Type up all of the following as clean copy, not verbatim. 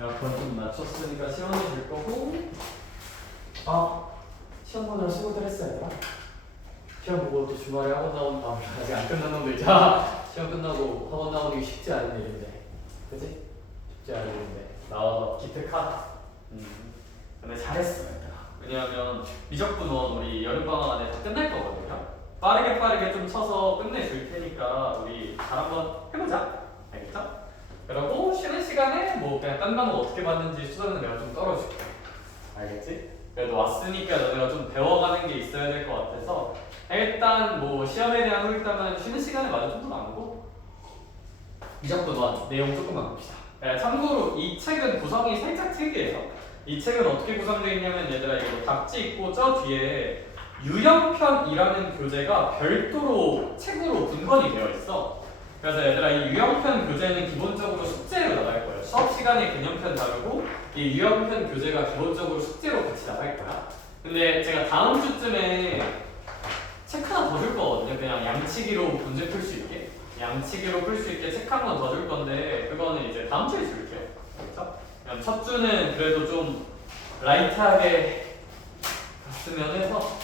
에어컨 좀 낮췄으니까 시원해질 거고. 시험 보느라 수고들 했어요, 얘들아. 시험 보고 또 주말에 학원 나온 아직 안 끝난 놈들 있잖아. 시험 끝나고 학원 나오는 게 쉽지 않은 일인데, 그치? 쉽지 않은 일인데 나와서 기특하다. 근데 잘했어, 얘들아. 왜냐하면 미적분원 우리 여름방학 안에 다 끝날 거거든요. 빠르게 좀 쳐서 끝내줄 테니까 우리 잘 한번 해보자. 알겠죠? 그리고 쉬는 시간에 뭐 그냥 딴 과목 어떻게 봤는지 수업은 내가 좀 떨어줄게. 알겠지? 그래도 왔으니까 너네가 좀 배워가는 게 있어야 될 것 같아서 일단 뭐 시험에 대한 후일담은 쉬는 시간에 마저 좀 더 나누고 미적분원 내용 조금만 봅시다. 참고로 이 책은 구성이 살짝 특이해요. 이 책은 어떻게 구성되어 있냐면 얘들아 이거 답지 있고 저 뒤에 유형편이라는 교재가 별도로 책으로 분권이 되어 있어. 그래서 얘들아 이 유형편 교재는 기본적으로 숙제로 나갈 거예요. 수업 시간에 개념편 다루고 이 유형편 교재가 기본적으로 숙제로 같이 나갈 거야. 근데 제가 다음 주쯤에 책 하나 더 줄 거거든요. 그냥 양치기로 문제 풀 수 있게. 양치기로 풀 수 있게 책 한 권 더 줄 건데 그거는 이제 다음 주에 줄게요. 그렇죠? 그럼 첫 주는 그래도 좀 라이트하게 갔으면 해서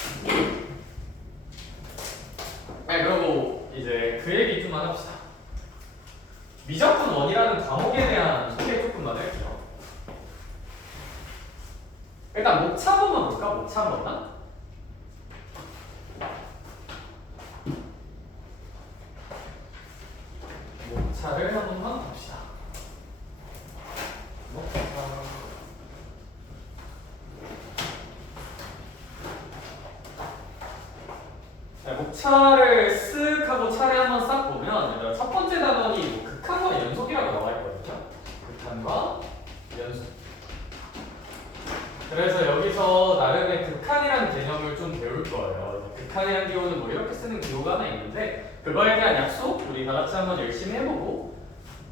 그리고 이제 그 얘기 좀만 합시다. 미적분원이라는 과목에 대한 소개 조금만 할게요. 일단 목차 한 번만 볼까? 목차 한 번만. 목차를 한 번만 봅시다. 목차를 쓱 하고 차례 한번 싹 보면 첫 번째 단원이 뭐 극한과 연속이라고 나와 있거든요. 극한과 연속. 그래서 여기서 나름의 극한이라는 개념을 좀 배울 거예요. 극한이라는 기호는 뭐 이렇게 쓰는 기호가 하나 있는데 그거에 대한 약속 우리 다 같이 한번 열심히 해보고.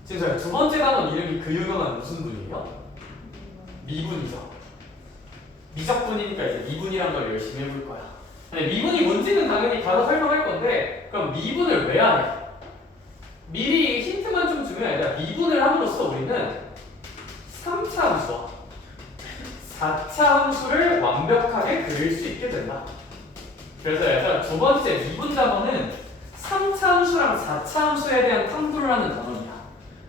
지금 저희 두 번째 단원 이름이 그 유명한 무슨 분이에요? 미분이죠. 미적분이니까 이제 미분이란 걸 열심히 해볼 거야. 근데 미분이 뭔지는 당연히 바로 설명할 건데 그럼 미분을 왜 하냐? 미리 힌트만 좀 주면 얘들아 미분을 함으로써 우리는 3차 함수와 4차 함수를 완벽하게 그릴 수 있게 된다. 그래서 얘들아 두 번째 미분 단원은 3차 함수랑 4차 함수에 대한 탐구를 하는 단원이야.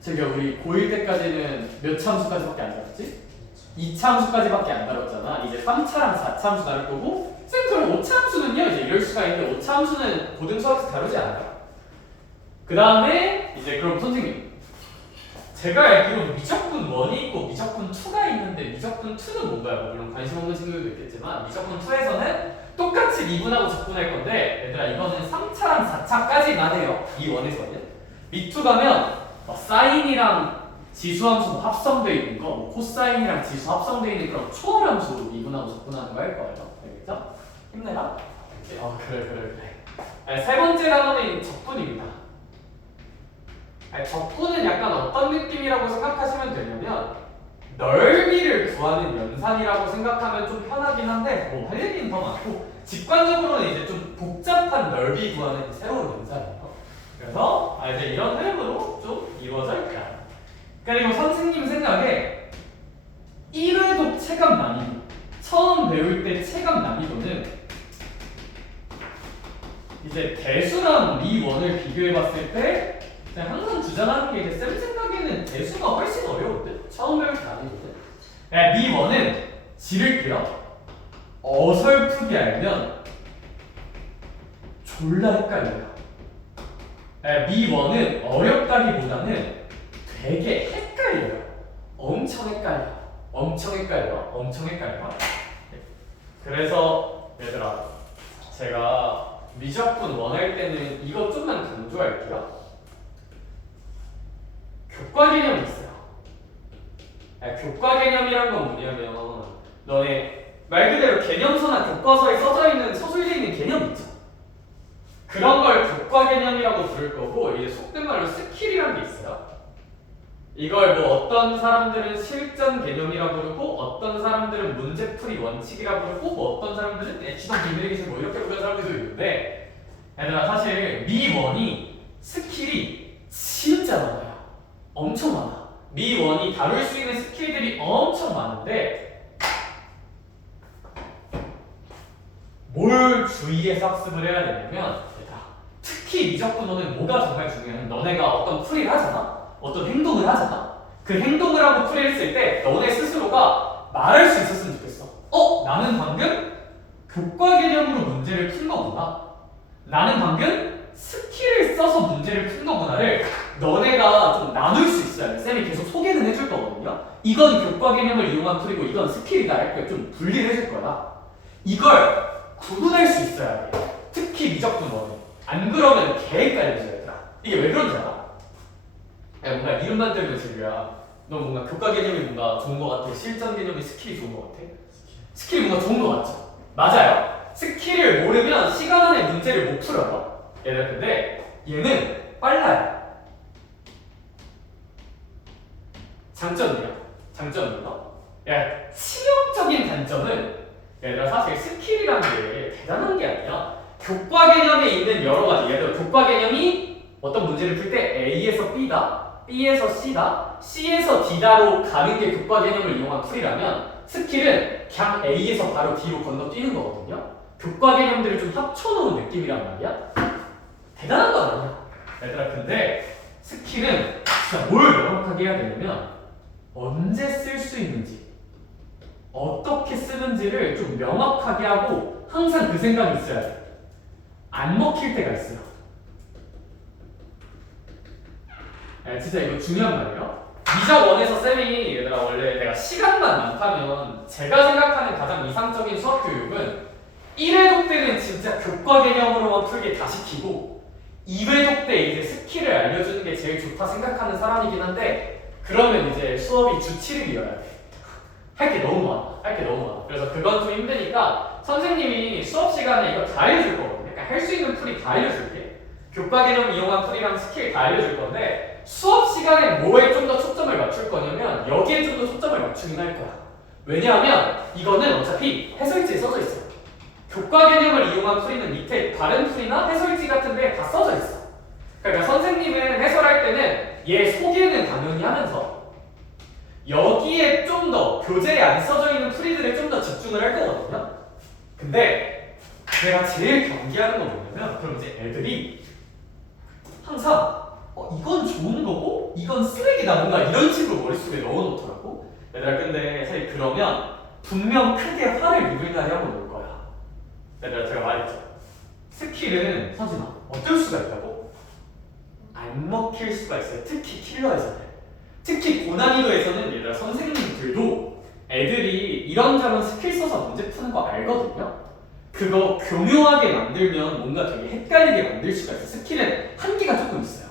제가 우리 고1 때까지는 몇 차 함수까지밖에 안 다뤘지? 2차 함수까지밖에 안 다뤘잖아. 이제 3차랑 4차 함수 다룰 거고 쌤 그럼 5차 함수는요? 이제 이럴 수가 있는데 5차 함수는 고등 수학에서 다루지 않아요. 그 다음에 이제 그럼 선생님 제가 알기로 미적분 1이 있고 미적분 2가 있는데 미적분 2는 뭔가요? 물론 관심 없는 친구들도 있겠지만 미적분 2에서는 똑같이 미분하고 적분할 건데 얘들아 이거는 3차랑 4차까지만 해요. 이 원에서는 미2 가면 사인이랑 지수함수 합성되어 있는 거, 코사인이랑 지수 합성되어 있는 그런 초월함수 미분하고 적분하는 거 할 거예요. 알겠죠? 힘내라. 그래. 세 번째 단원은 적분입니다. 적분은 약간 어떤 느낌이라고 생각하시면 되냐면 넓이를 구하는 연산이라고 생각하면 좀 편하긴 한데 뭐 할 얘기는 더 많고 직관적으로는 이제 좀 복잡한 넓이 구하는 새로운 연산이에요. 그래서 이제 이런 흐름으로 좀 이루어져 있다. 그리고 선생님 생각에 1회독 체감 난이도 처음 배울 때 체감 난이도는 이제 대수랑 미1을 비교해봤을 때 그냥 항상 주장하는 게 이제 쌤 생각에는 대수가 훨씬 어려운데 처음 배울 때 난이도는 미1은 지를게요. 어설프게 알면 졸라 헷갈려요. 미1은 어렵다기보다는 되게 헷갈려요. 엄청 헷갈려. 그래서 얘들아 제가 미적분 원할 때는 이거 좀만 강조할게요. 교과 개념이 있어요. 교과 개념이란 건 뭐냐면 너네 말 그대로 개념서나 교과서에 써져 있는 서술되어 있는 개념 있죠. 그런 걸 교과 개념이라고 부를 거고 이게 속된 말로 스킬이라는 게 있어요. 이걸 뭐 어떤 사람들은 실전 개념이라고 부르고 어떤 사람들은 문제풀이 원칙이라고 부르고 뭐 어떤 사람들은 내추럴 비밀의 기술 뭐 이렇게 부르는 사람들도 있는데 얘들아 사실 미1이 스킬이 진짜 많아요. 엄청 많아. 미1이 다룰 수 있는 스킬들이 엄청 많은데 뭘 주의해서 학습을 해야 되냐면 특히 미적분어는 뭐가 정말 중요해? 너네가 어떤 풀이를 하잖아? 어떤 행동을 하잖아? 그 행동을 하고 풀이를 했을 때 너네 스스로가 말할 수 있었으면 좋겠어. 나는 방금 교과 개념으로 문제를 푼 거구나. 나는 방금 스킬을 써서 문제를 푼 거구나를 너네가 좀 나눌 수 있어야 돼. 쌤이 계속 소개는 해줄 거거든요. 이건 교과 개념을 이용한 풀이고 이건 스킬이다 이렇게 좀 분리를 해줄 거야. 이걸 구분할 수 있어야 돼. 특히 미적분어는. 안 그러면 개 헷갈려져 얘들아. 이게 왜 그런지 알아? 야, 뭔가 이름만 들면 재료야. 너 뭔가 교과 개념이 뭔가 좋은 거 같아? 실전 개념이 스킬이 좋은 거 같아? 스킬이 뭔가 좋은 거 같죠? 맞아요. 스킬을 모르면 시간 안에 문제를 못 풀어요. 얘들아 근데 얘는 빨라요. 장점이야. 장점이요. 야, 치명적인 단점은 얘들아 사실 스킬이라는 게 대단한 게 아니야. 교과 개념에 있는 여러 가지 예를 들어 교과 개념이 어떤 문제를 풀 때 A에서 B다, B에서 C다, C에서 D다로 가는 게 교과 개념을 이용한 풀이라면 스킬은 그냥 A에서 바로 D로 건너뛰는 거거든요. 교과 개념들을 좀 합쳐놓은 느낌이란 말이야. 대단한 건 아니야. 얘들아 근데 스킬은 진짜 뭘 명확하게 해야 되냐면 언제 쓸 수 있는지 어떻게 쓰는지를 좀 명확하게 하고 항상 그 생각이 있어야 돼. 안 먹힐 때가 있어요. 진짜 이거 중요한 말이에요. 미적 원에서 쌤이 얘들아 원래 내가 시간만 많다면 제가 생각하는 가장 이상적인 수학 교육은 1회독 때는 진짜 교과 개념으로만 풀게 다 시키고 2회독 때 이제 스킬을 알려주는 게 제일 좋다 생각하는 사람이긴 한데 그러면 이제 수업이 주 7일이어야 돼. 할 게 너무 많아. 할 게 너무 많아. 그래서 그건 좀 힘드니까 선생님이 수업 시간에 이거 다 알려줄 거거든요. 그러니까 할 수 있는 풀이 다 알려줄게. 교과 개념 이용한 풀이랑 스킬 다 알려줄 건데 수업 시간에 뭐에 좀 더 초점을 맞출 거냐면 여기에 좀 더 초점을 맞추긴 할 거야. 왜냐하면 이거는 어차피 해설지에 써져 있어요. 교과 개념을 이용한 풀이는 밑에 다른 풀이나 해설지 같은 데에 다 써져 있어. 그러니까 선생님은 해설할 때는 얘 소개는 당연히 하면서 여기에 좀 더 교재에 안 써져 있는 풀이들에 좀 더 집중을 할 거거든요. 근데 내가 제일 경계하는 건 뭐냐면 그럼 이제 애들이 항상 이건 좋은 거고 이건 쓰레기다 뭔가 이런 식으로 머릿속에 넣어놓더라고. 얘들아 근데 사실 그러면 분명 크게 화를 누릴 날이 한 번 올 거야. 얘들아 제가 말했죠. 스킬은 서진아 어떨 수가 있다고? 안 먹힐 수가 있어요. 특히 킬러에서는. 특히 고난이도에서는 얘들아 선생님들도 애들이 이런저런 스킬 써서 문제 푸는 거 알거든요. 그거 교묘하게 만들면 뭔가 되게 헷갈리게 만들 수가 있어. 스킬은 한계가 조금 있어요.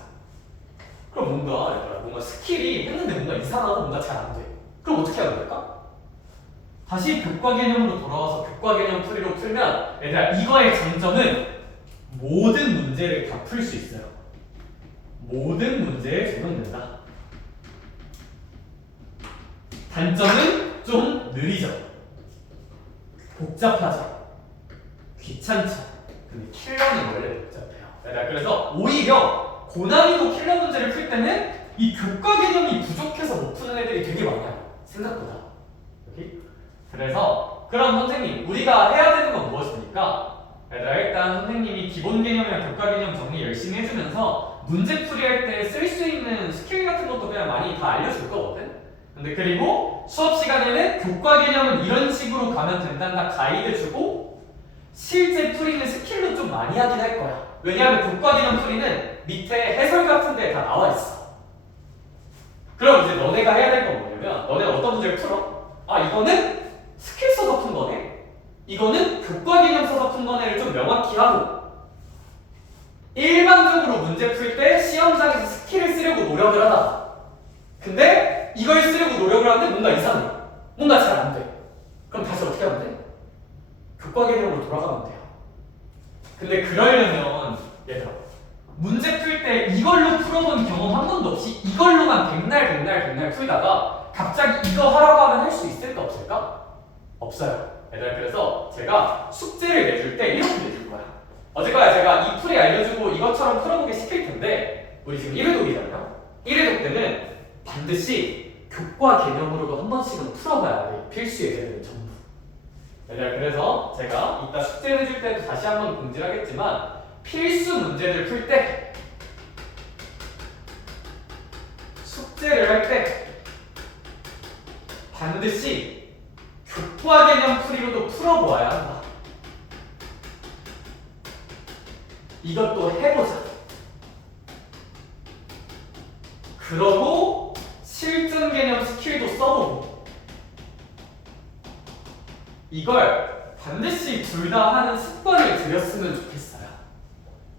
그럼 뭔가 스킬이 했는데 뭔가 이상하고 뭔가 잘 안 돼. 그럼 어떻게 하면 될까? 다시 교과 개념으로 돌아와서 교과 개념 풀이로 풀면 얘들아 이거의 장점은 모든 문제를 다 풀 수 있어요. 모든 문제에 적용된다. 단점은 좀 느리죠. 복잡하죠. 귀찮죠. 근데 킬러는 원래 복잡해요. 그래서 오히려 고난이도 킬러 문제를 풀 때는 이 교과 개념이 부족해서 못 푸는 애들이 되게 많아요. 생각보다. 여기? 그래서 그럼 선생님 우리가 해야 되는 건 무엇입니까? 얘들아 일단 선생님이 기본 개념이랑 교과 개념 정리 열심히 해주면서 문제 풀이할 때 쓸 수 있는 스킬 같은 것도 그냥 많이 다 알려줄 거거든? 근데 그리고 수업 시간에는 교과 개념은 이런 식으로 가면 된다 가이드 주고 실제 풀이는 스킬로 좀 많이 하긴 할 거야. 왜냐하면 교과 개념 풀이는 밑에 해설 같은 데에 다 나와 있어. 그럼 이제 너네가 해야 될 건 뭐냐면 너네가 어떤 문제를 풀어? 이거는 스킬 써서 푼 거네? 이거는 교과 개념 써서 푼 거네를 좀 명확히 하고 일반적으로 문제 풀 때 시험장에서 스킬을 쓰려고 노력을 하다. 근데 이걸 쓰려고 노력을 하는데 뭔가 이상해. 뭔가 잘 안 돼. 그럼 다시 어떻게 하면 돼? 교과 개념으로 돌아가면 돼요. 근데 그러려면 얘들아 문제 풀 때 이걸로 풀어본 경험 한 번도 없이 이걸로만 백날 풀다가 갑자기 이거 하라고 하면 할 수 있을까 없을까? 없어요. 얘들아 그래서 제가 숙제를 내줄 때 이렇게 내줄 거야. 어제까지 제가 이 풀이 알려주고 이것처럼 풀어보게 시킬 텐데 우리 지금 1회독이잖아요. 1회독 때는 반드시 교과 개념으로도 한 번씩은 풀어봐야 돼. 필수 예제들은 전부. 얘들아, 그래서 제가 이따 숙제 내줄 때도 다시 한번 공지를 하겠지만 필수 문제들 풀 때 숙제를 할 때 반드시 교과 개념 풀이로도 풀어보아야 한다. 이것도 해보자. 그러고 실전 개념 스킬도 써보고 이걸 반드시 둘 다 하는 습관을 들였으면 좋겠어요.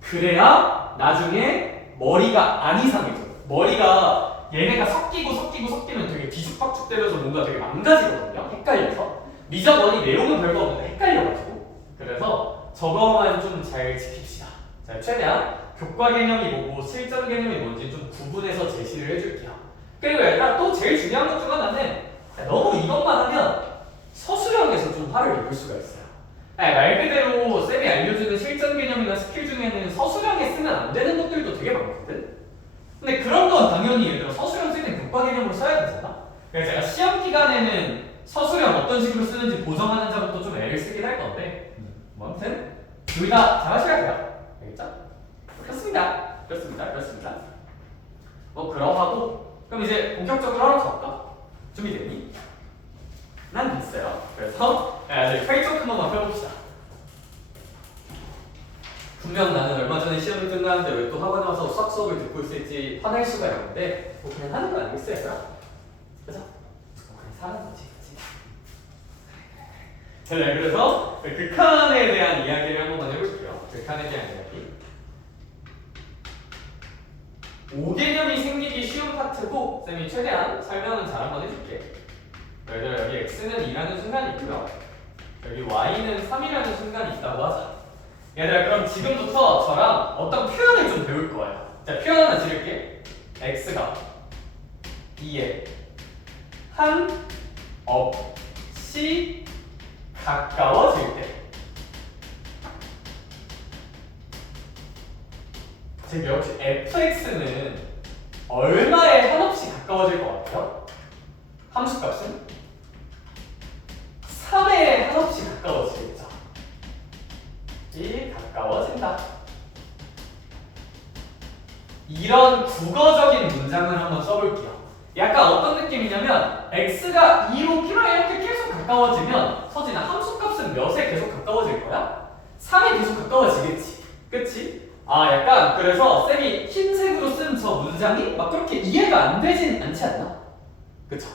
그래야 나중에 머리가 안 이상해져. 머리가 얘네가 섞이면 되게 뒤죽박죽되면서 뭔가 되게 망가지거든요. 헷갈려서. 미적원이 내용은 별거 없는데 헷갈려가지고. 그래서 저거만 좀 잘 지킵시다. 자, 최대한 교과 개념이 뭐고 실전 개념이 뭔지 좀 구분해서 제시를 해줄게요. 그리고 얘들아, 또 제일 중요한 것 중 하나는 너무 이것만 하면 서술형에서 좀 화를 입을 수가 있어요. 말 그대로 쌤이 알려주는 실전 개념이나 스킬 중에는 서술형에 쓰면 안 되는 것들도 되게 많거든? 근데 그런 건 당연히 얘들아 서술형 쓸 때 교과 개념으로 써야 되잖아? 그래서 제가 시험 기간에는 서술형 어떤 식으로 쓰는지 보정하는 작업도 좀 애를 쓰긴 할 건데 뭐 아무튼 둘 다 잘하셔야 돼요. 알겠죠? 그렇습니다. 뭐 그러하고 그럼 이제 본격적으로 하러 가볼까? 준비됐니? 난 됐어요. 그래서 이제 팔쪽 한 번만 펴봅시다. 분명 나는 얼마 전에 시험이 끝났는데 왜 또 학원에 와서 수학 수업을 듣고 있을지 화날 수가 있는데 뭐 그냥 하는 거 아니겠어요, 얘들아? 그죠? 뭐 그냥 사는 거지, 그치? 네, 그래서 극한에 대한 이야기를 한 번만 해볼게요. 극한에 대한 이야기. 5개념이 생기기 쉬운 파트고 쌤이 최대한 설명은 잘 한번 해줄게. 얘들아, 여기 x는 2라는 순간이 있고요. 여기 y는 3이라는 순간이 있다고 하자. 얘들아, 그럼 지금부터 저랑 어떤 표현을 좀 배울 거예요. 자, 표현 하나 지를게. x가 2에 한없이 가까워질 때. 즉 역시 fx는 얼마에 한없이 가까워질 것 같아요? 함수값은 3에 한없이 가까워지겠죠. 이 가까워진다. 이런 국어적인 문장을 한번 써볼게요. 약간 어떤 느낌이냐면 x가 2로 P랑 이렇게 계속 가까워지면 서진아 함수값은 몇에 계속 가까워질 거야? 3에 계속 가까워지겠지. 그치? 약간 그래서 쌤이 흰색으로 쓴 저 문장이 막 그렇게 이해가 안 되진 않지 않나? 그쵸?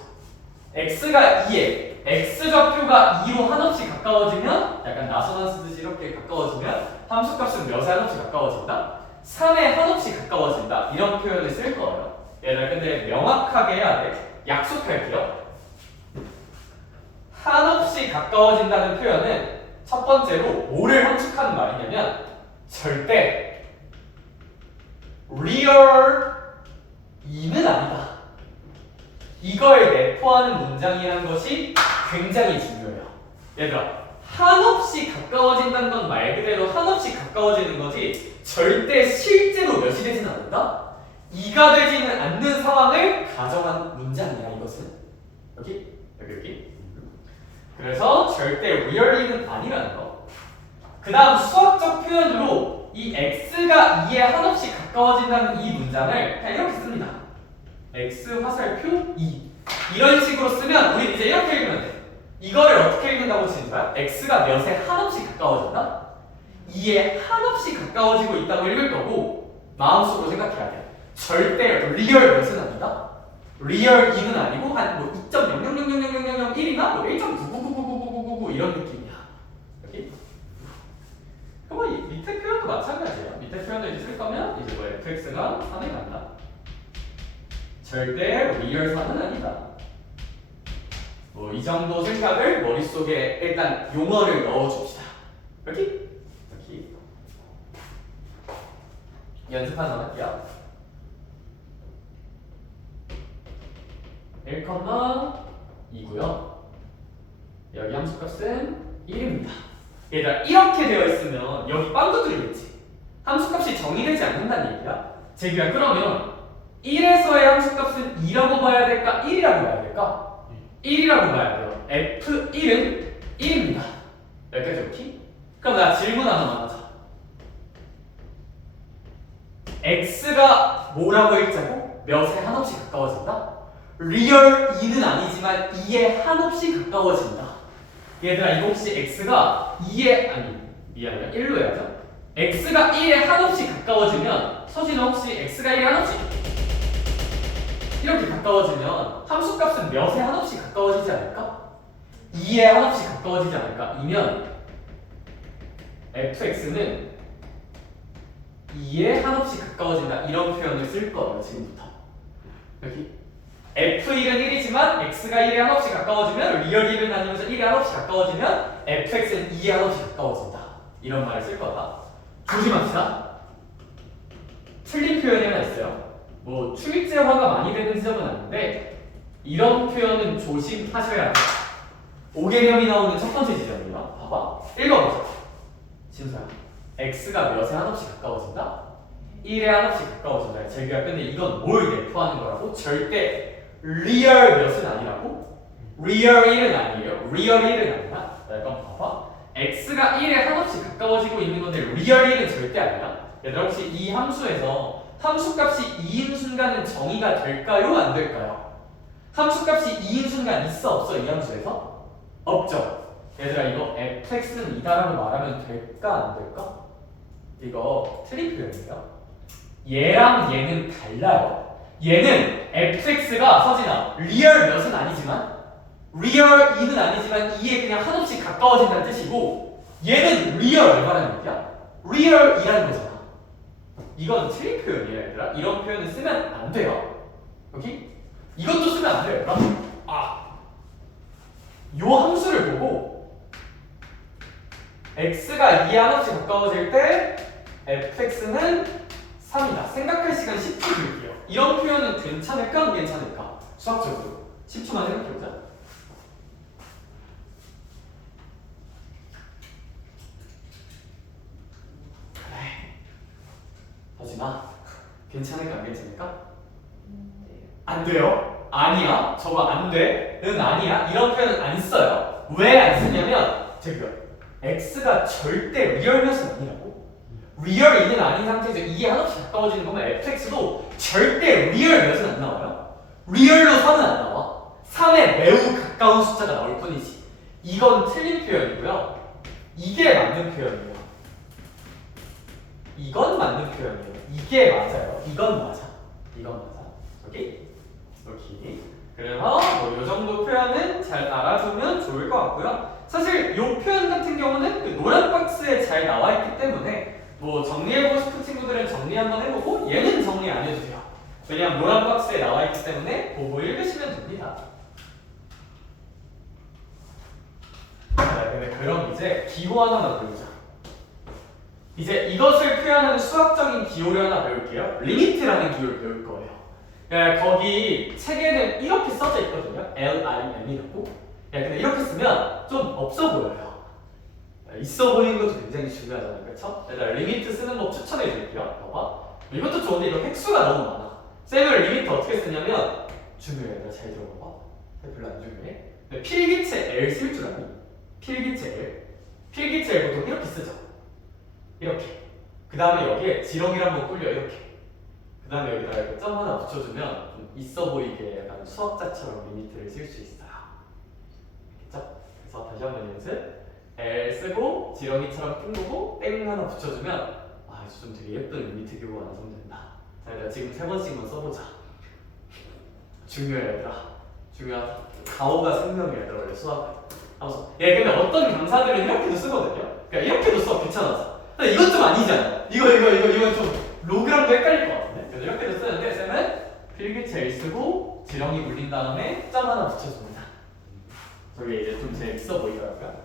x가 2에 x좌표가 2로 한없이 가까워지면 약간 나선한 쓰듯이 이렇게 가까워지면 함수값은 몇에 한없이 가까워진다? 3에 한없이 가까워진다. 이런 표현을 쓸 거예요. 얘들아, 근데 명확하게 해야 돼. 약속할게요. 한없이 가까워진다는 표현은 첫 번째로 뭐를 함축하는 말이냐면 절대 real 2는 아니다. 이걸 내포하는 문장이라는 것이 굉장히 중요해요. 얘들아, 한없이 가까워진다는 건 말 그대로 한없이 가까워지는 거지 절대 실제로 몇이 되진 않는다? 2가 되지는 않는 상황을 가정한 문장이야, 이것은. 여기. 그래서 절대 리얼리는 아니라는 거. 그 다음 수학적 표현으로 이 x가 2에 한없이 가까워진다는 이 문장을 그냥 이렇게 씁니다. x 화살표 2. 이런 식으로 쓰면 우리 이제 이렇게 읽으면 돼. 이거를 어떻게 읽는다고 치는 거야? x가 몇에 한없이 가까워진다? 2에 한없이 가까워지고 있다고 읽을 거고 마음속으로 생각해야 돼. 절대 리얼 몇은 아니다. 리얼 2는 아니고 한 뭐 2.00000001이나 뭐 1.9999999 이런 느낌이야. 여기. 그럼 이 밑에 표현도 마찬가지예요. 밑에 표현을 쓸 거면 이제 뭐 fx가 3에 간다. 절대 리얼 3은 아니다. 뭐 이 정도 생각을 머릿속에 일단 용어를 넣어줍시다. 여기. 연습 한번 할게요. 1,2고요. 여기 함수값은 1입니다. 얘들아, 이렇게 되어 있으면 여기 빵도 들리겠지. 함수값이 정의되지 않는다는 얘기야. 제기야, 그러면 1에서의 함수값은 2라고 봐야 될까? 1이라고 봐야 될까? 1이라고 봐야 돼요. F1은 1입니다. 여기까지 오케이? 그럼 나 질문 하나만 하자. x가 뭐라고 읽자고? 몇에 한없이 가까워진다? 리얼 2는 아니지만 2에 한없이 가까워진다. 얘들아 이거 혹시 x가 2에 아니 미안해요 1로 해야죠. x가 1에 한없이 가까워지면 서진아 혹시 x가 1에 한없이 이렇게 가까워지면 함수값은 몇에 한없이 가까워지지 않을까? 2에 한없이 가까워지지 않을까? 이면 fx는 2에 한없이 가까워진다 이런 표현을 쓸 거예요 지금부터. 여기 f1은 1이지만 x가 1에 한없이 가까워지면 리얼 1은 아니면서 1에 한없이 가까워지면 fx는 2에 한없이 가까워진다 이런 말을 쓸 거다. 조심합시다. 틀린 표현이 하나 있어요. 뭐 출제화가 많이 되는 지점은 아닌데 이런 표현은 조심하셔야 돼요. 5개념이 나오는 첫 번째 지점입니다. 봐봐. 읽어보자. 진수야. x가 몇에 한없이 가까워진다? 1에 한없이 가까워진다. 제기야. 근데 이건 뭘 내포하는 거라고? 절대 리얼 몇은 아니라고? 리얼 1은 아니에요. 리얼 1은 아니야. 자, 이건 봐봐. x가 1에 한없이 가까워지고 있는 건데 리얼 1은 절대 아니야. 얘들아 혹시 이 함수에서 함수값이 2인 순간은 정의가 될까요? 안 될까요? 함수값이 2인 순간 있어 없어 이 함수에서? 없죠. 얘들아 이거 fx는 2다라고 말하면 될까 안 될까? 이거 틀린 표현이에요. 얘랑 얘는 달라요. 얘는 fx가 서진아 리얼 몇은 아니지만 리얼 2는 아니지만 2에 그냥 한없이 가까워진다는 뜻이고 얘는 리얼 얼마라는 얘기야? 리얼 2라는 거잖아. 이건 틀린 표현이에요 얘들아. 이런 표현을 쓰면 안 돼요. 여기? 이것도 쓰면 안 돼요. 요 함수를 보고 x가 2에 한없이 가까워질 때 fx는 3이다. 생각할 시간 10초 드릴게요. 이런 표현은 괜찮을까 안 괜찮을까? 수학적으로 10초만 생각해보자. 하지마. 괜찮을까 안 괜찮을까? 안 돼요? 아니야. 저거 안 돼. 는 아니야. 이런 표현은 안 써요. 왜 안 쓰냐면 저기요. x가 절대 리얼 몇은 아니라고. 리얼 2는 아닌 상태에서 2에 한없이 가까워지는 거면 fx도 절대 리얼 몇은 안 나와요. 리얼로 3은 안 나와. 3에 매우 가까운 숫자가 나올 뿐이지. 이건 틀린 표현이고요. 이게 맞는 표현이에요. 이건 맞는 표현이에요. 이게 맞아요. 이건 맞아. 이건 맞아. 오케이? 오케이. 그래서 뭐 이 정도 표현은 잘 알아두면 좋을 것 같고요. 사실 이 표현 같은 경우는 그 노란 박스에 잘 나와 있기 때문에 뭐 정리해보고 싶은 친구들은 정리 한번 해보고 얘는 정리 안 해도 돼요. 왜냐면 노란 박스에 나와 있기 때문에 보고 읽으시면 됩니다. 자, 근데 그럼 이제 기호 하나만 배우자. 이제 이것을 표현하는 수학적인 기호를 하나 배울게요. 리미트라는 기호를 배울 거예요. 거기 책에는 이렇게 써져 있거든요. LIM이라고. 근데 이렇게 쓰면 좀 없어 보여요. 있어 보이는 것도 굉장히 중요하잖아요. 그렇죠? 리미트 쓰는 법 추천해 드릴게요. 봐봐. 이것도 좋은데 이거 획수가 너무 많아. 쌤을 리미트 어떻게 쓰냐면 중요해요. 잘 들어봐봐. 별로 안 중요해. 필기체 L 쓸 줄 아니? 필기체 L. 필기체 L 보통 이렇게 쓰죠. 이렇게. 그 다음에 여기에 지렁이를 한번 꿀려 이렇게. 그 다음에 여기다가 이렇게 점 하나 붙여주면 좀 있어 보이게 약간 수학자처럼 리미트를 쓸 수 있어요. 알겠죠? 그래서 다시 한번 연습. L 쓰고 지렁이처럼 핑구고 땡 하나 붙여주면 아 이제 좀 되게 예쁜 리미트 기호가 완성된다. 자, 내가 지금 3번씩만 써보자. 중요해 얘들아. 중요하다. 가오가 생명이야 얘들아 원래 수학. 하면서 근데 어떤 강사들은 이렇게도 쓰거든요. 그러니까 이렇게도 써 귀찮아서. 근데 이건 좀 아니잖아. 이건 좀 로그랑도 헷갈릴 것 같은데. 그래서 이렇게도 쓰는데 쌤은 필기체 L 쓰고 지렁이 굴린 다음에 점 하나 붙여줍니다. 저게 이제 좀 제일 있어 보이더라고요.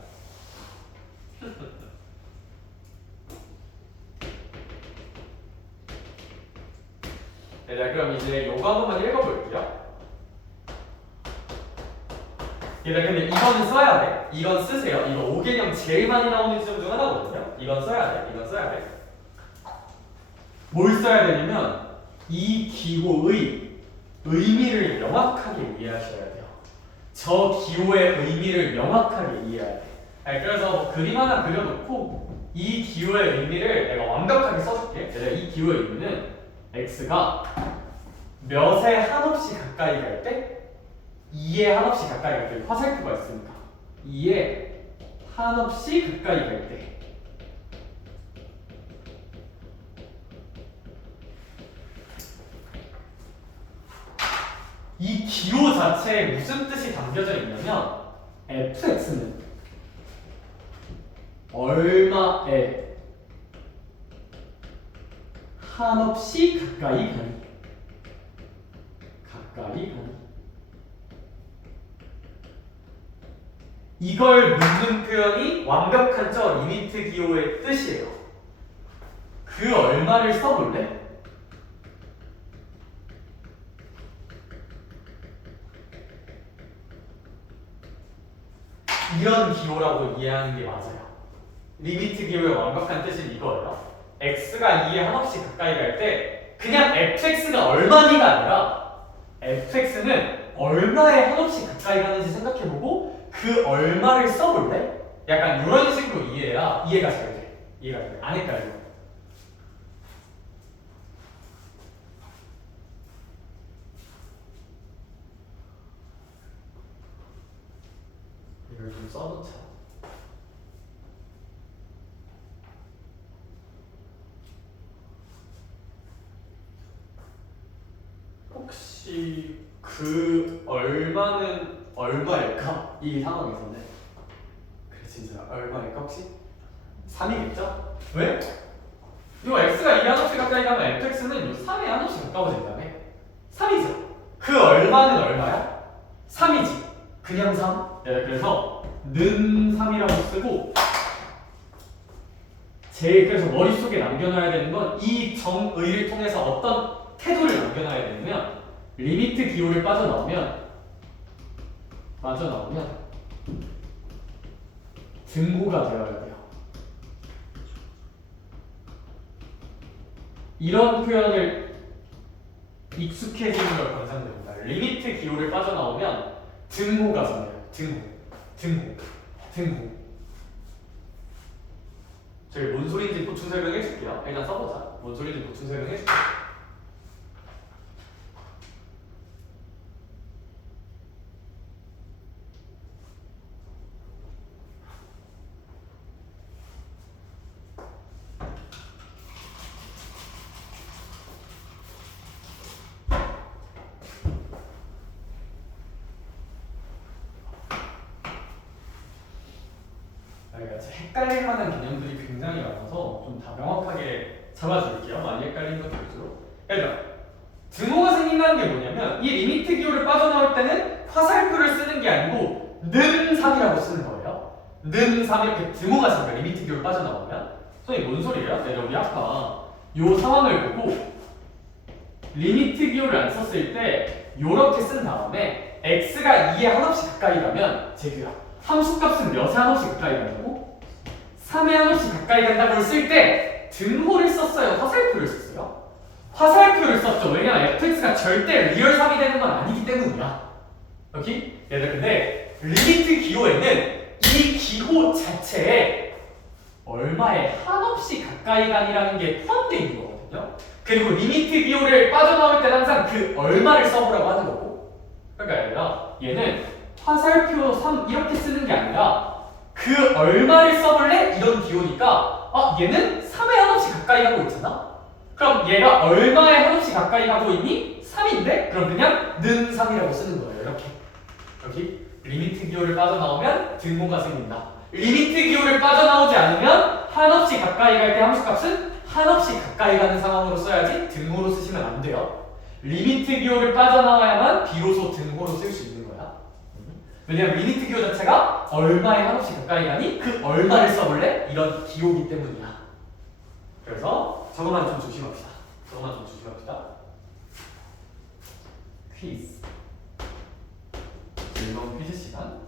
네, 자, 그럼 이제 요거 한 번만 읽어볼게요. 근데 이거는 써야 돼. 이건 쓰세요. 이거 5개념 제일 많이 나오는 지점 중 하나거든요. 이건 써야 돼. 이건 써야 돼. 뭘 써야 되냐면 이 기호의 의미를 명확하게 이해하셔야 돼요. 저 기호의 의미를 명확하게 이해해야 돼. 아니, 그래서 뭐 그림 하나 그려놓고 이 기호의 의미를 내가 완벽하게 써줄게. 내가 이 기호의 의미는 x가 몇에 한없이 가까이 갈 때, 2에 한없이 가까이 갈 때, 화살표가 있으니까 2에 한없이 가까이 갈 때, 이 기호 자체에 무슨 뜻이 담겨져 있냐면 fx는 얼마에 한없이 가까이 가니 이걸 묻는 표현이 완벽한 저 리미트 기호의 뜻이에요. 그 얼마를 써볼래? 이런 기호라고 이해하는 게 맞아요. 리미트 기호의 완벽한 뜻은 이거예요. x가 2에 한없이 가까이 갈 때 그냥 fx가 얼마니가 아니라 fx는 얼마에 한없이 가까이 가는지 생각해보고 그 얼마를 써볼래? 약간 이런 식으로 이해해야 이해가 잘 돼. 이해가 돼. 안 헷갈려. 이걸 좀 써놓자. 혹시 그 얼마는 얼마일까? 이 상황에서는 그래 진짜 얼마일까 혹시? 3이겠죠? 왜? 요 x가 2 한없이 가까이 가면 fx는 요 3에 한없이 가까워진다며 3이죠. 그 얼마는 얼마야? 3이지. 그냥 3? 네, 그래서 는 3이라고 쓰고 제일 그래서 머릿속에 남겨놔야 되는 건 이 정의를 통해서 어떤 태도를 남겨놔야 되냐면 리미트 기호를 빠져나오면 등호가 되어야 돼요. 이런 표현을 익숙해지는 걸 권장드립니다. 리미트 기호를 빠져나오면 등호가 생겨요. 등호. 저희 뭔 소리인지 보충 설명해 줄게요. 일단 써보자. 뭔 소리인지 보충 설명해 줄게요. 헷갈릴 만한 개념들이 굉장히 많아서 좀 다 명확하게 잡아줄게요. 많이 헷갈리는 것들일수록. 그러니까 등호가 생긴다는 게 뭐냐면 이 리미트 기호를 빠져나올 때는 화살표를 쓰는 게 아니고 는 3이라고 쓰는 거예요. 는 3 이렇게 등호가 생겨요. 리미트 기호를 빠져나오면. 선생님 뭔 소리예요? 내가 우리 아까 요 상황을 보고 리미트 기호를 안 썼을 때 요렇게 쓴 다음에 x가 2에 한없이 가까이 가면 제규야 함수값은 몇에 한없이 가까이 간다고? 3에 한없이 가까이 간다고 쓸 때 등호를 썼어요? 화살표를 썼어요? 화살표를 썼죠. 왜냐면 fx가 절대 리얼 3이 되는 건 아니기 때문이야. 오케이? 얘들 근데 리미트 기호에는 이 기호 자체에 얼마에 한없이 가까이 간이라는 게 포함되어 있는 거거든요. 그리고 리미트 기호를 빠져나올 때는 항상 그 얼마를 써보라고 하는 거고. 그러니까 얘는 화살표 3 이렇게 쓰는 게 아니라 그 얼마를 써볼래? 이런 기호니까 얘는 3에 한없이 가까이 가고 있잖아? 그럼 얘가 얼마에 한없이 가까이 가고 있니? 3인데? 그럼 그냥 는 3이라고 쓰는 거예요. 이렇게. 여기 리미트 기호를 빠져나오면 등호가 생긴다. 리미트 기호를 빠져나오지 않으면 한없이 가까이 갈 때 함수값은 한없이 가까이 가는 상황으로 써야지 등호로 쓰시면 안 돼요. 리미트 기호를 빠져나와야만 비로소 등호로 쓸 수 있는 거야. 왜냐면 리미트 기호 자체가 얼마에 한없이 가까이 가니 그 얼마를 써볼래? 이런 기호기 때문이야. 그래서 저거만 좀 조심합시다. 퀴즈. 즐거운 퀴즈 시간.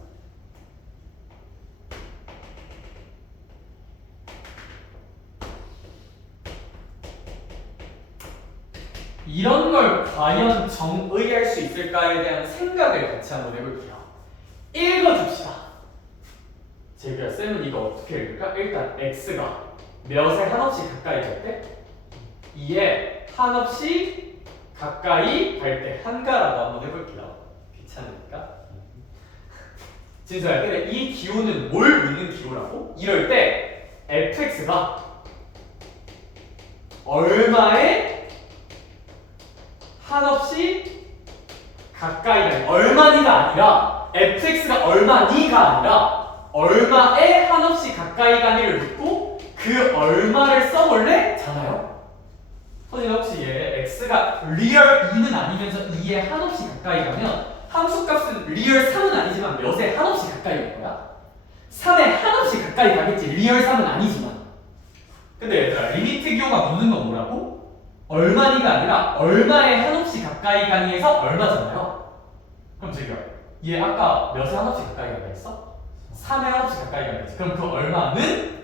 이런 걸 과연 정의할 수 있을까에 대한 생각을 같이 한번 해볼게요. 읽어줍시다. 제가 쌤은 이거 어떻게 읽을까? 일단 x가 몇에 한없이 가까이 갈 때 2에 한없이 가까이 갈 때 한가라고 한번 해볼게요. 귀찮으니까. 진서야, 근데 이 기호는 뭘 묻는 기호라고? 이럴 때 fx가 얼마에 한없이 가까이 갈 얼마니가 아니라 fx가 얼마니가 아니라 얼마에 한없이 가까이 가니를 묻고 그 얼마를 써볼래? 잖아요. 선생님 혹시 얘 x가 리얼 2는 아니면서 2에 한없이 가까이 가면 함수값은 리얼 3은 아니지만 몇에 한없이 가까이 갈 거야? 3에 한없이 가까이 가겠지. 리얼 3은 아니지만. 근데 얘들아 리미트 기호가 묻는 건 뭐라고? 얼마니가 아니라 얼마에 한없이 가까이 가니에서 얼마잖아요. 그럼 저기요, 얘 아까 몇에 한없이 가까이 가다 했어? 3에 한없이 가까이 가겠지. 그럼 그 얼마는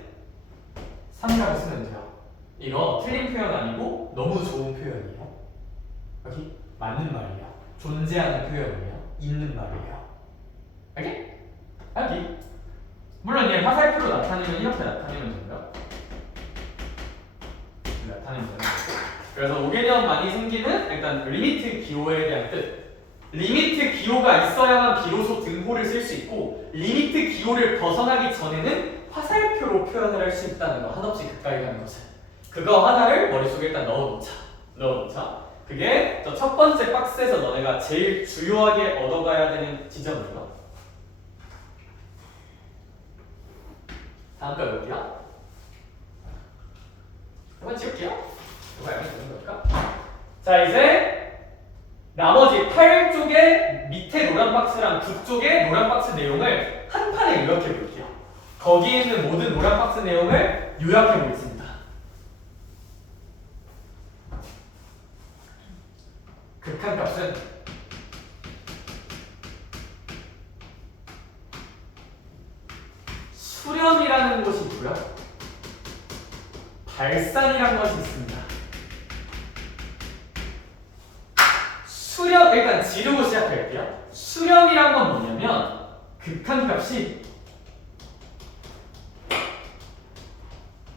3이라고 쓰면 돼요. 이거 틀린 표현 아니고 너무 좋은 표현이에요. 여기 맞는 말이에요. 존재하는 표현이에요. 있는 말이에요. 알겠? 여기 물론 얘 화살표로 나타내면 이렇게 나타내면 된다. 나타내면 된다. 그래서 5개년 많이 생기는 일단 리미트 기호에 대한 뜻. 리미트 기호가 있어야만 비로소 등호를 쓸 수 있고 리미트 기호를 벗어나기 전에는 화살표로 표현을 할 수 있다는 거. 한없이 가까이 가는 것을. 그거 하나를 머릿속에 일단 넣어놓자. 그게 저 첫 번째 박스에서 너네가 제일 주요하게 얻어가야 되는 지점이에요. 다음 거 볼게요. 한번 지울게요. 이거 알면 되는 걸까? 자, 이제 나머지 8쪽의 밑에 노란 박스랑 9쪽의 노란 박스 내용을 한 판에 요약해 볼게요. 거기에 있는 모든 노란 박스 내용을 요약해 보겠습니다. 극한값은 수렴이라는 것이 있고요. 발산이라는 것이 있습니다. 수렴, 일단 지르고 시작할게요. 수렴이란 건 뭐냐면 극한값이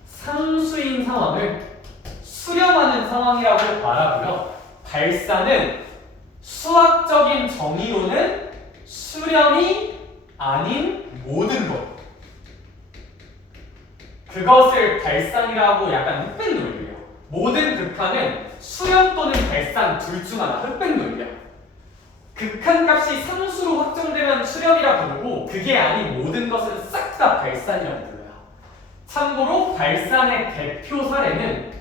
상수인 상황을 수렴하는 상황이라고 말하고요. 발산은 수학적인 정의로는 수렴이 아닌 모든 것, 그것을 발산이라고 약간 흑백 논리예요. 모든 극한은 수렴 또는 발산 둘 중 하나, 흑백 논리야. 극한값이 상수로 확정되면 수렴이라 부르고 그게 아닌 모든 것은 싹 다 발산이라고 불러요. 참고로 발산의 대표 사례는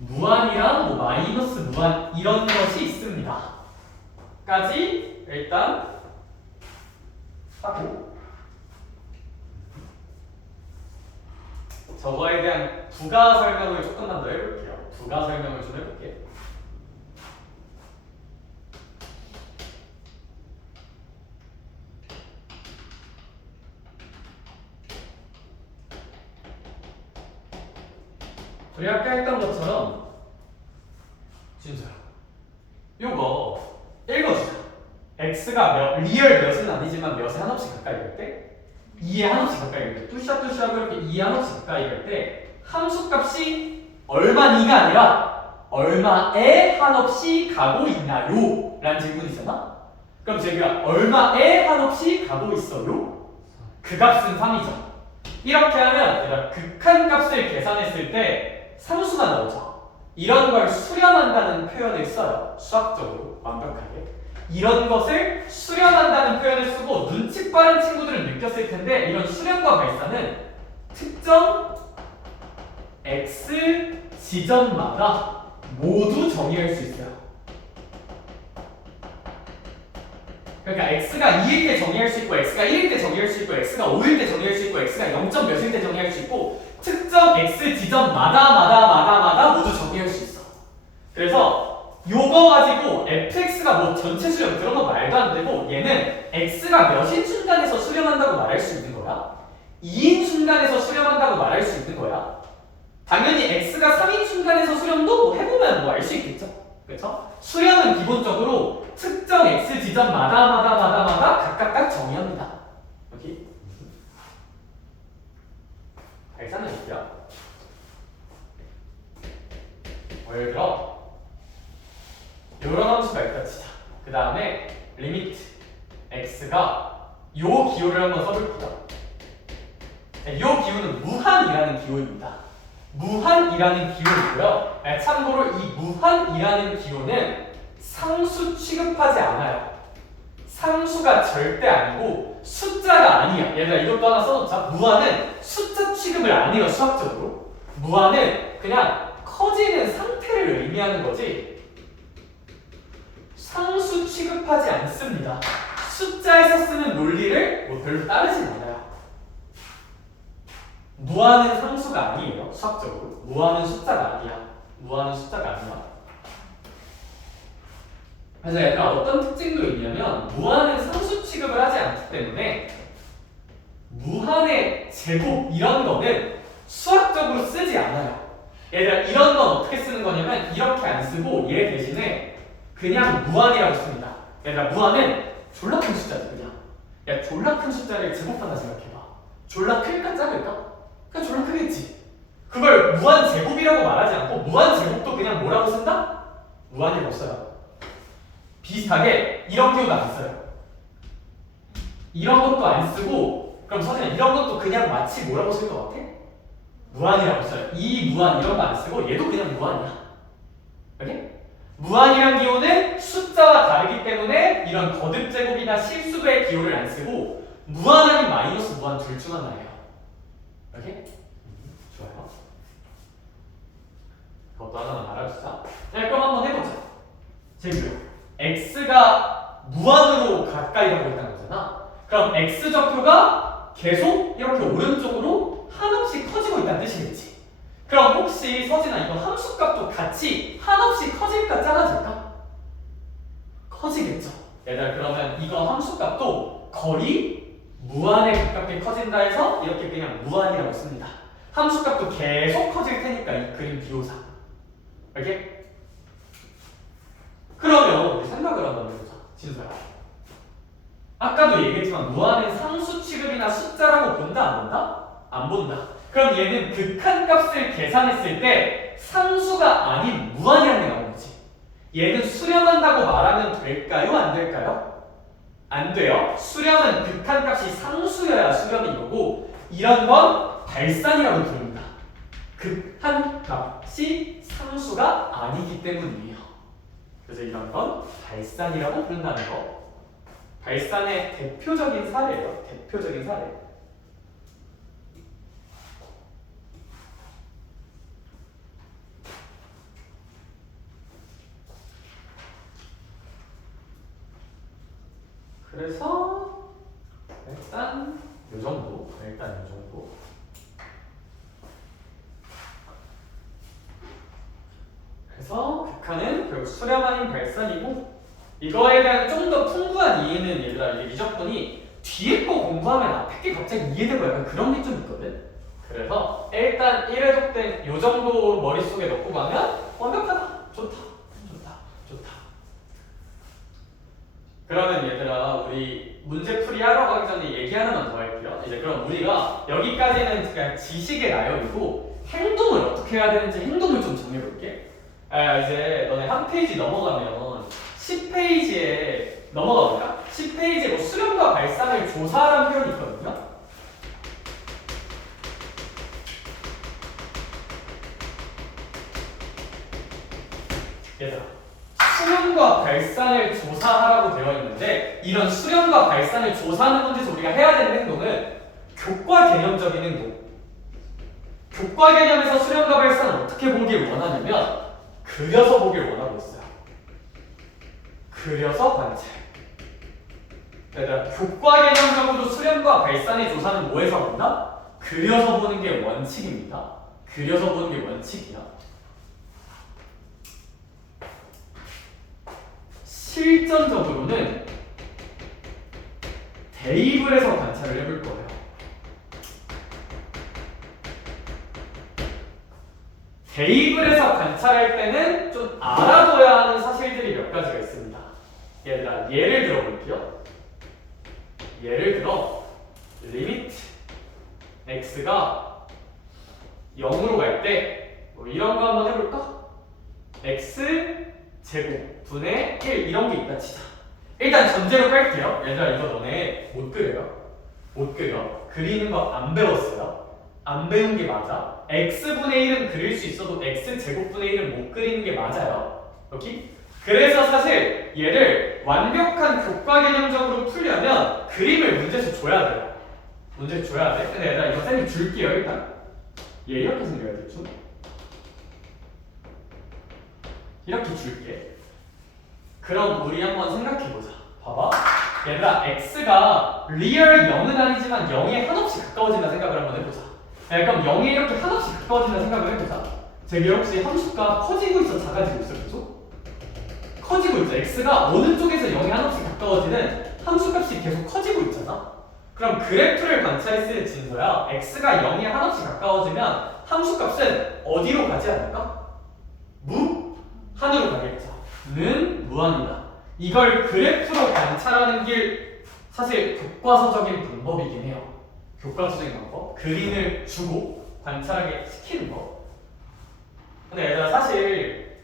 무한이랑 뭐 마이너스 무한 이런 것이 있습니다. 까지 일단 하고 저거에 대한 부가 설명을 조금만 더 해볼게요. 부가 설명을 좀 해볼게요. 우리 아까 했던 것처럼 진짜요. 요거 읽어주자. x가 리얼 몇은 아니지만 몇에 한없이 가까이 갈 때, 2에 한없이 가까이 갈 때, 뚜샤뚜샤 그렇게 2에 한없이 가까이 갈 때 함수값이 얼마니가 아니라 얼마에 한없이 가고 있나요? 라는 질문이잖아. 그럼 제가 얼마에 한없이 가고 있어요? 그 값은 3이죠. 이렇게 하면 내가 극한값을 계산했을 때 상수가 나오죠. 이런 걸 수렴한다는 표현을 써요. 수학적으로 완벽하게. 이런 것을 수렴한다는 표현을 쓰고 눈치 빠른 친구들은 느꼈을 텐데 이런 수렴과 발산은 특정 x 지점마다 모두 정의할 수 있어요. 그러니까 x가 2일 때 정의할 수 있고 x가 1일 때 정의할 수 있고 x가 5일 때 정의할 수 있고 x가 0. 몇일 때 정의할 수 있고 특정 x 지점마다 모두 정의할 수 있어. 그래서 요거 가지고 fx가 뭐 전체 수렴 그런 거 말도 안 되고 얘는 x가 몇인 순간에서 수렴한다고 말할 수 있는 거야. 2인 순간에서 수렴한다고 말할 수 있는 거야. 당연히 x가 3인 순간에서 수렴도 뭐 해보면 뭐 알 수 있겠죠. 그렇죠? 수렴은 기본적으로 특정 x 지점마다 각각 정의합니다. 여기 발산을 볼게요. 예를 들어 이런 함수가 있다 치자. 그 다음에 리미트 x가 요 기호를 한번 써볼게요. 요 기호는 무한이라는 기호입니다. 무한이라는 기호이고요. 참고로 이 무한이라는 기호는 상수 취급하지 않아요. 상수가 절대 아니고 숫자가 아니야. 얘들아 이것도 하나 써놓자. 무한은 숫자 취급을 안 해요. 수학적으로. 무한은 그냥 커지는 상태를 의미하는 거지 상수 취급하지 않습니다. 숫자에서 쓰는 논리를 뭐 별로 따르진 않아요. 무한은 상수가 아니에요. 수학적으로. 무한은 숫자가 아니야. 무한은 숫자가 아니야. 그래서 얘들아 어떤 특징도 있냐면 무한은 상수 취급을 하지 않기 때문에 무한의 제곱 이런 거는 수학적으로 쓰지 않아요. 얘들아 이런 건 어떻게 쓰는 거냐면 이렇게 안 쓰고 얘 대신에 그냥 무한이라고 씁니다. 얘들아 무한은 졸라 큰 숫자지 그냥. 야 졸라 큰 숫자를 제곱한다 생각해봐. 졸라 클까 작을까? 그냥 졸라 크겠지. 그걸 무한 제곱이라고 말하지 않고 무한 제곱도 그냥 뭐라고 쓴다? 무한이라고 써요. 비슷하게 이런 경우도 안 써요. 이런 것도 안 쓰고 그럼 선생님 이런 것도 그냥 마치 뭐라고 쓸 것 같아? 무한이라고 써요. 이 무한 이런 거 안 쓰고 얘도 그냥 무한이야. 오케이? 무한이란 기호는 숫자와 다르기 때문에 이런 거듭 제곱이나 실수배의 기호를 안 쓰고 무한 아닌 마이너스 무한 둘 중 하나예요. 오케이? 좋아요. 그것도 하나만 알아주자. 자, 그럼 한번 해보자. 재밌어요. x가 무한으로 가까이 가고 있다는 거잖아. 그럼 x 좌표가 계속 이렇게 오른쪽으로 한없이 커지고 있다는 뜻이겠지. 그럼 혹시 서진아 이거 함수값도 같이 한없이 커질까 작아질까? 커지겠죠. 얘들아 그러면 이거 함수값도 거리 무한에 가깝게 커진다 해서 이렇게 그냥 무한이라고 씁니다. 함수값도 계속 커질 테니까 이 그림 비호상. 오케이? 그러면 우리 생각을 한번 해보자. 진서야. 아까도 얘기했지만 무한은 상수 취급이나 숫자라고 본다 안 본다? 안 본다. 그럼 얘는 극한값을 계산했을 때 상수가 아닌 무한이라는 게 나오는 거지. 얘는 수렴한다고 말하면 될까요? 안 될까요? 안 돼요. 수렴은 극한값이 상수여야 수렴인 거고 이런 건 발산이라고 부릅니다. 극한값이 상수가 아니기 때문이에요. 그래서 이런 건 발산이라고 부른다는 거. 발산의 대표적인 사례예요. 대표적인 사례. 그래서 일단 요 정도. 그래서 극한은 결국 수렴 아닌 발산이고 이거에 대한 좀 더 풍부한 이해는 얘들아 이제 미적분이 뒤에 거 공부하면 앞에 게 갑자기 이해되고 약간 그런 게 좀 있거든. 그래서 일단 1회독 때 요 정도 머릿속에 넣고 가면 완벽하다. 좋다. 그러면 얘들아 우리 문제풀이 하러 가기 전에 얘기 하나만 더 할게요. 이제 그럼 우리가 여기까지는 그냥 지식의 나열이고 행동을 어떻게 해야 되는지 행동을 좀 정해볼게. 이제 너네 한 페이지 넘어가면 10페이지에 넘어가 볼까? 10페이지에 뭐 수렴과 발산을 조사하라는 표현이 있거든요. 얘들아 수렴과 발산을 조사하라고 되어 있는데 이런 수렴과 발산을 조사하는 문제에서 우리가 해야 되는 행동은 교과 개념적인 행동. 교과 개념에서 수렴과 발산을 어떻게 보길 원하냐면 그려서 보길 원하고 있어요. 그려서 관찰. 얘들아 교과 개념적으로 수렴과 발산의 조사는 뭐에서 본다? 그려서 보는 게 원칙입니다. 그려서 보는 게 원칙이야. 실전적으로는 대입을 해서 관찰을 해볼 거예요. 대입을 해서 관찰할 때는 좀 알아둬야 하는 사실들이 몇 가지가 있습니다. 얘들아, 예를 들어 볼게요. 예를 들어 리미트 x가 0으로 갈 때 뭐 이런 거 한번 해볼까? x 제곱 분의 1 이런 게 있다 치자. 일단 전제로 깔게요. 얘들아, 이거 너네 못 그려요? 못 그려. 그리는 거 안 배웠어요? 안 배운 게 맞아? x분의 1은 그릴 수 있어도 x제곱분의 1은 못 그리는 게 맞아요. 오케이? 그래서 사실 얘를 완벽한 교과 개념적으로 풀려면 그림을 문제에서 줘야 돼요. 문제 줘야 돼. 근데 얘들아, 이거 쌤이 줄게요. 일단 얘 이렇게 생겨야 되죠? 이렇게 줄게. 그럼 우리 한번 생각해보자. 봐봐. 얘들아, x가 리얼 0은 아니지만 0에 한없이 가까워진다 생각을 한번 해보자. 그럼 0에 이렇게 한없이 가까워진다 생각을 해보자. 제게 혹시 함수가 커지고 있어, 작아지고 있어, 계속? 커지고 있죠. x가 어느 쪽에서 0에 한없이 가까워지는 함수값이 계속 커지고 있잖아. 그럼 그래프를 관찰했을 때 진서야, x가 0에 한없이 가까워지면 함수값은 어디로 가지 않을까? 무한으로 가겠죠. 는 무한이다. 이걸 그래프로 관찰하는 길, 사실 교과서적인 방법이긴 해요. 교과서적인 방법. 그림을 주고 관찰하게 시키는 거. 근데 얘들아, 사실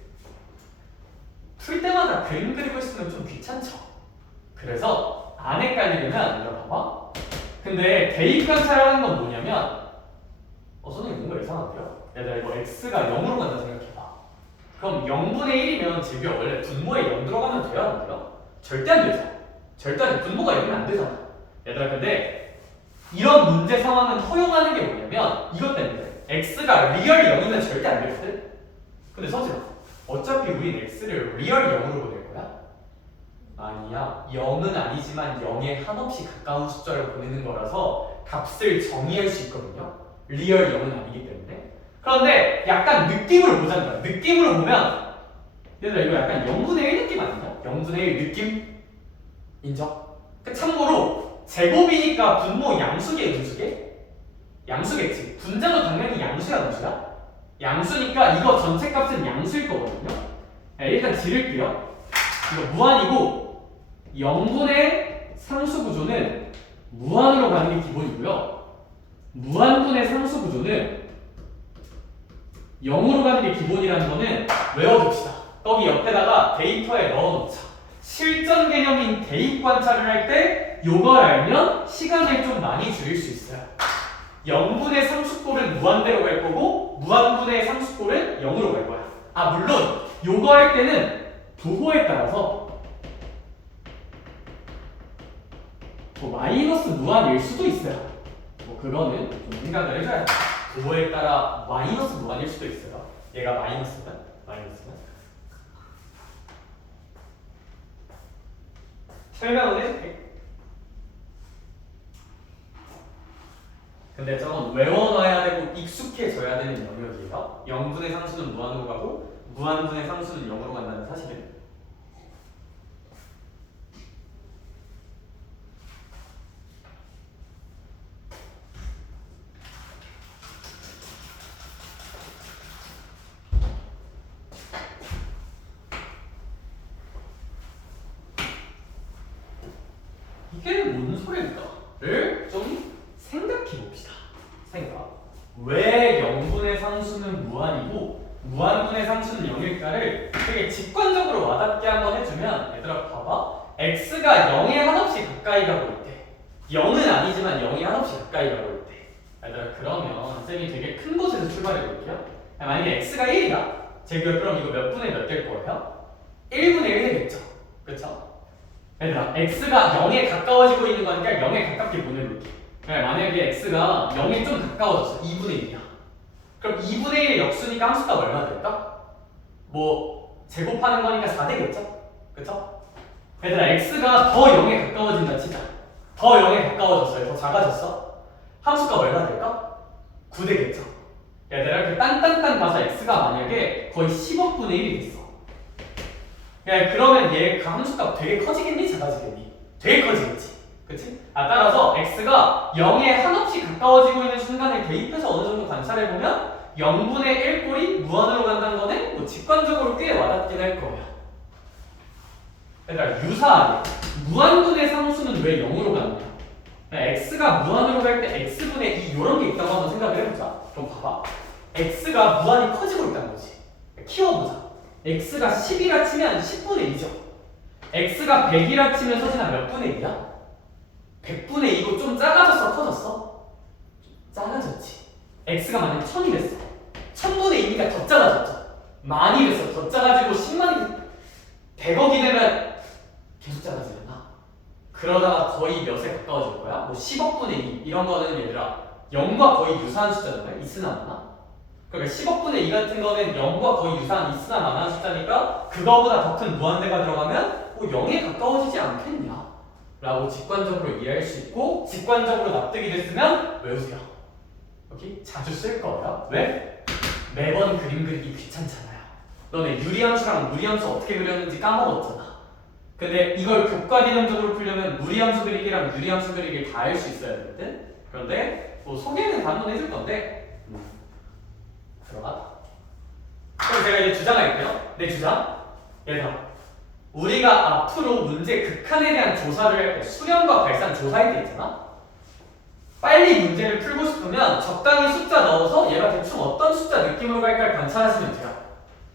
풀 때마다 그림 그리고 있으면 좀 귀찮죠. 그래서 안 헷갈리려면 이거 봐봐. 근데 대입 관찰하는 건 뭐냐면, 선생님 뭔가 이상한데요? 얘들아, 이거 x가 0으로 간다 생각해봐. 그럼 0분의 1이면 제규야 원래 분모에 0 들어가면 돼요, 안 돼요? 절대 안 되죠. 절대 안 돼. 분모가 0이면 안 되잖아. 얘들아, 근데 이런 문제 상황은 허용하는 게 뭐냐면 이것 때문에 x가 리얼 0이면 절대 안 되거든? 근데 서진아, 어차피 우린 x를 리얼 0으로 보낼 거야? 아니야. 0은 아니지만 0에 한없이 가까운 숫자를 보내는 거라서 값을 정의할 수 있거든요. 리얼 0은 아니기 때문에. 그런데 약간 느낌으로 보자는 거야. 느낌으로 보면 얘들아, 이거 약간 0분의 1 느낌 아니냐? 0분의 1 느낌? 인정? 참고로 제곱이니까 분모 양수계 음수계? 양수겠지. 분자도 당연히 양수야 음수야? 양수니까 이거 전체 값은 양수일 거거든요. 일단 지를게요. 이거 무한이고 0분의 상수 구조는 무한으로 가는 게 기본이고요. 무한분의 상수 구조는 0으로 가는 게 기본이라는 거는 외워둡시다. 거기 옆에다가 데이터에 넣어놓자. 실전 개념인 대입 관찰을 할 때 요걸 알면 시간을 좀 많이 줄일 수 있어요. 0분의 상수꼴은 무한대로 갈 거고 무한분의 상수꼴은 0으로 갈 거야. 아, 물론 요거 할 때는 부호에 따라서 뭐 마이너스 무한일 수도 있어요. 뭐 그거는 좀 생각을 해줘야 돼. 부호에 따라 마이너스 무한일 수도 있어요. 얘가 마이너스면 설명은 해줄게. 근데 저건 외워놔야 되고 익숙해져야 되는 영역이에요. 0분의 상수는 무한으로 가고 무한분의 상수는 0으로 간다는 사실은. 이게 뭔 소리일까를 좀 생각해 봅시다. 왜 0분의 상수는 무한이고 무한분의 상수는 0일까를 되게 직관적으로 와닿게 한번 해주면, 얘들아 봐봐. x가 0에 한없이 가까이 가고 있대. 0은 아니지만 0에 한없이 가까이 가고 있대. 얘들아, 그러면 쌤이 되게 큰 곳에서 출발해 볼게요. 만약에 x가 1이다. 제가 그럼 이거 몇 분의 몇 될 거예요? 1분의 1 되겠죠. 그쵸? 얘들아, x가 0에 가까워지고 있는 거니까 0에 가깝게 보내볼게. 만약에 x가 0에 좀 가까워졌어. 2분의 1이야. 그럼 2분의 1의 역수니까 함수값 얼마 될까? 뭐 제곱하는 거니까 4 되겠죠? 그쵸? 얘들아, x가 더 0에 가까워진다 치자. 더 0에 가까워졌어요. 더 작아졌어? 함수값 얼마 될까? 9 되겠죠? 얘들아, 이렇게 딴딴딴 가서 x가 만약에 거의 10억 분의 1이 됐어. 그러면 얘 그 함수값 되게 커지겠니? 작아지겠니? 되게 커지겠지. 그치? 따라서 x가 0에 한없이 가까워지고 있는 순간을 대입해서 어느 정도 관찰해보면 0분의 1꼴이 무한으로 간다는 거는 뭐 직관적으로 꽤 와닿긴 할 거예요. 얘들아 유사하게 무한분의 상수는 왜 0으로 가느냐? x가 무한으로 갈 때 x분의 2 이런 게 있다고 한번 생각을 해보자. 그럼 봐봐. x가 무한히 커지고 있다는 거지. 키워보자. x가 10이라 치면 10분의 2죠. x가 100이라 치면 서진아 몇 분의 2야? 100분의 2고 좀 작아졌어? 커졌어? 작아졌지. x가 만약에 1000이 됐어. 1000분의 2니까 더 작아졌죠. 많이 됐어. 더 작아지고 10만이 100억이 되면 계속 작아지려나? 그러다가 거의 몇에 가까워질 거야? 뭐 10억분의 2 이런 거는 얘들아 0과 거의 유사한 숫자잖아요. 있으나 마나? 그러니까 10억분의 2 같은 거는 0과 거의 유사한 있으나 마나한 숫자니까 그거보다 더 큰 무한대가 들어가면 0에 가까워지지 않겠냐? 라고 직관적으로 이해할 수 있고 직관적으로 납득이 됐으면 외우세요. 여기 자주 쓸 거예요. 왜? 매번 그림 그리기 귀찮잖아요. 너네 유리함수랑 무리함수 어떻게 그렸는지 까먹었잖아. 근데 이걸 교과 개념적으로 풀려면 무리함수 그리기랑 유리함수 그리기를 다 할 수 있어야 되거든? 그런데 뭐 소개는 단번 해줄 건데 들어가. 그럼 제가 이제 주장할게요. 내 주장. 얘들아 우리가 앞으로 문제 극한에 대한 조사를 할 때 수렴과 발산 조사할 때 있잖아. 빨리 문제를 풀고 싶으면 적당히 숫자 넣어서 얘가 대충 어떤 숫자 느낌으로 갈까 관찰하시면 돼요.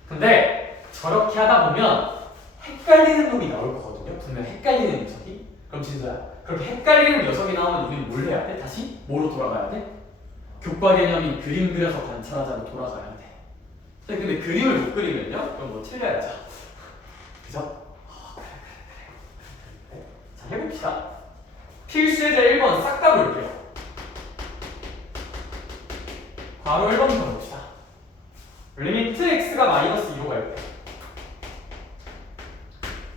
근데 저렇게 하다 보면 헷갈리는 놈이 나올 거거든요. 분명 헷갈리는 녀석이. 그럼 진짜야. 그렇게 헷갈리는 녀석이 나오면 우리는 뭘 해야 돼? 다시 뭐로 돌아가야 돼? 교과 개념인 그림 그려서 관찰하자로 돌아가야 돼. 근데 그림을 못 그리면요? 그럼 뭐 틀려야죠. 그죠? 그래. 자, 해봅시다. 필수예제 1번 싹 다 볼게요. 바로 1번부터 봅시다. 리미트 x가 마이너스 2로 갈 때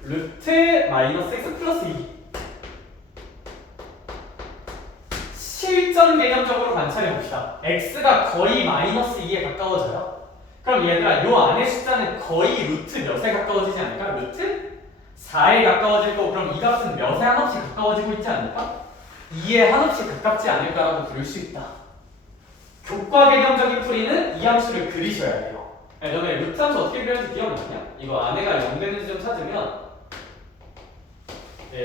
루트 마이너스 x 플러스 2 실전 개념적으로 관찰해봅시다. x가 거의 마이너스 2에 가까워져요. 그럼 얘들아 요 안에 숫자는 거의 루트 몇에 가까워지지 않을까? 루트 4에 가까워질 거고 그럼 이 값은 몇에 한없이 가까워지고 있지 않을까? 2에 한없이 가깝지 않을까라고 부를 수 있다. 교과 개념적인 풀이는 이 함수를 그리셔야 돼요. 너네 루트 함수 어떻게 그렸는지 기억나냐? 이거 안에가 0 되는 지점 찾으면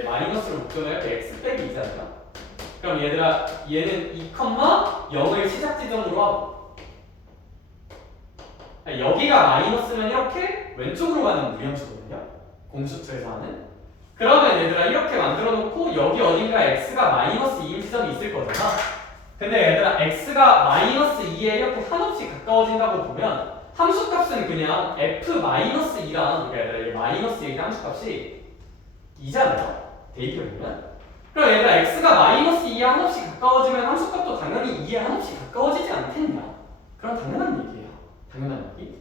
마이너스로 묶여놓을 때 x 빼기 2잖아요. 그럼 얘들아 얘는 2, 0을 시작 지점으로 하고 여기가 마이너스면 이렇게 왼쪽으로 가는 무리함수거든요. 공수처에서 하는. 그러면 얘들아 이렇게 만들어 놓고 여기 어딘가 x가 마이너스 2인 지점이 있을 거잖아. 근데 얘들아 x가 마이너스 2에 이렇게 한없이 가까워진다고 보면 함수값은 그냥 f-2랑 그러니까 얘들아 이 마이너스 1의 함수값이 2잖아요. 대입해보면. 그럼 얘들아 x가 마이너스 2에 한없이 가까워지면 함수값도 당연히 2에 한없이 가까워지지 않겠냐? 그런 당연한 얘기예요. 당연한 얘기.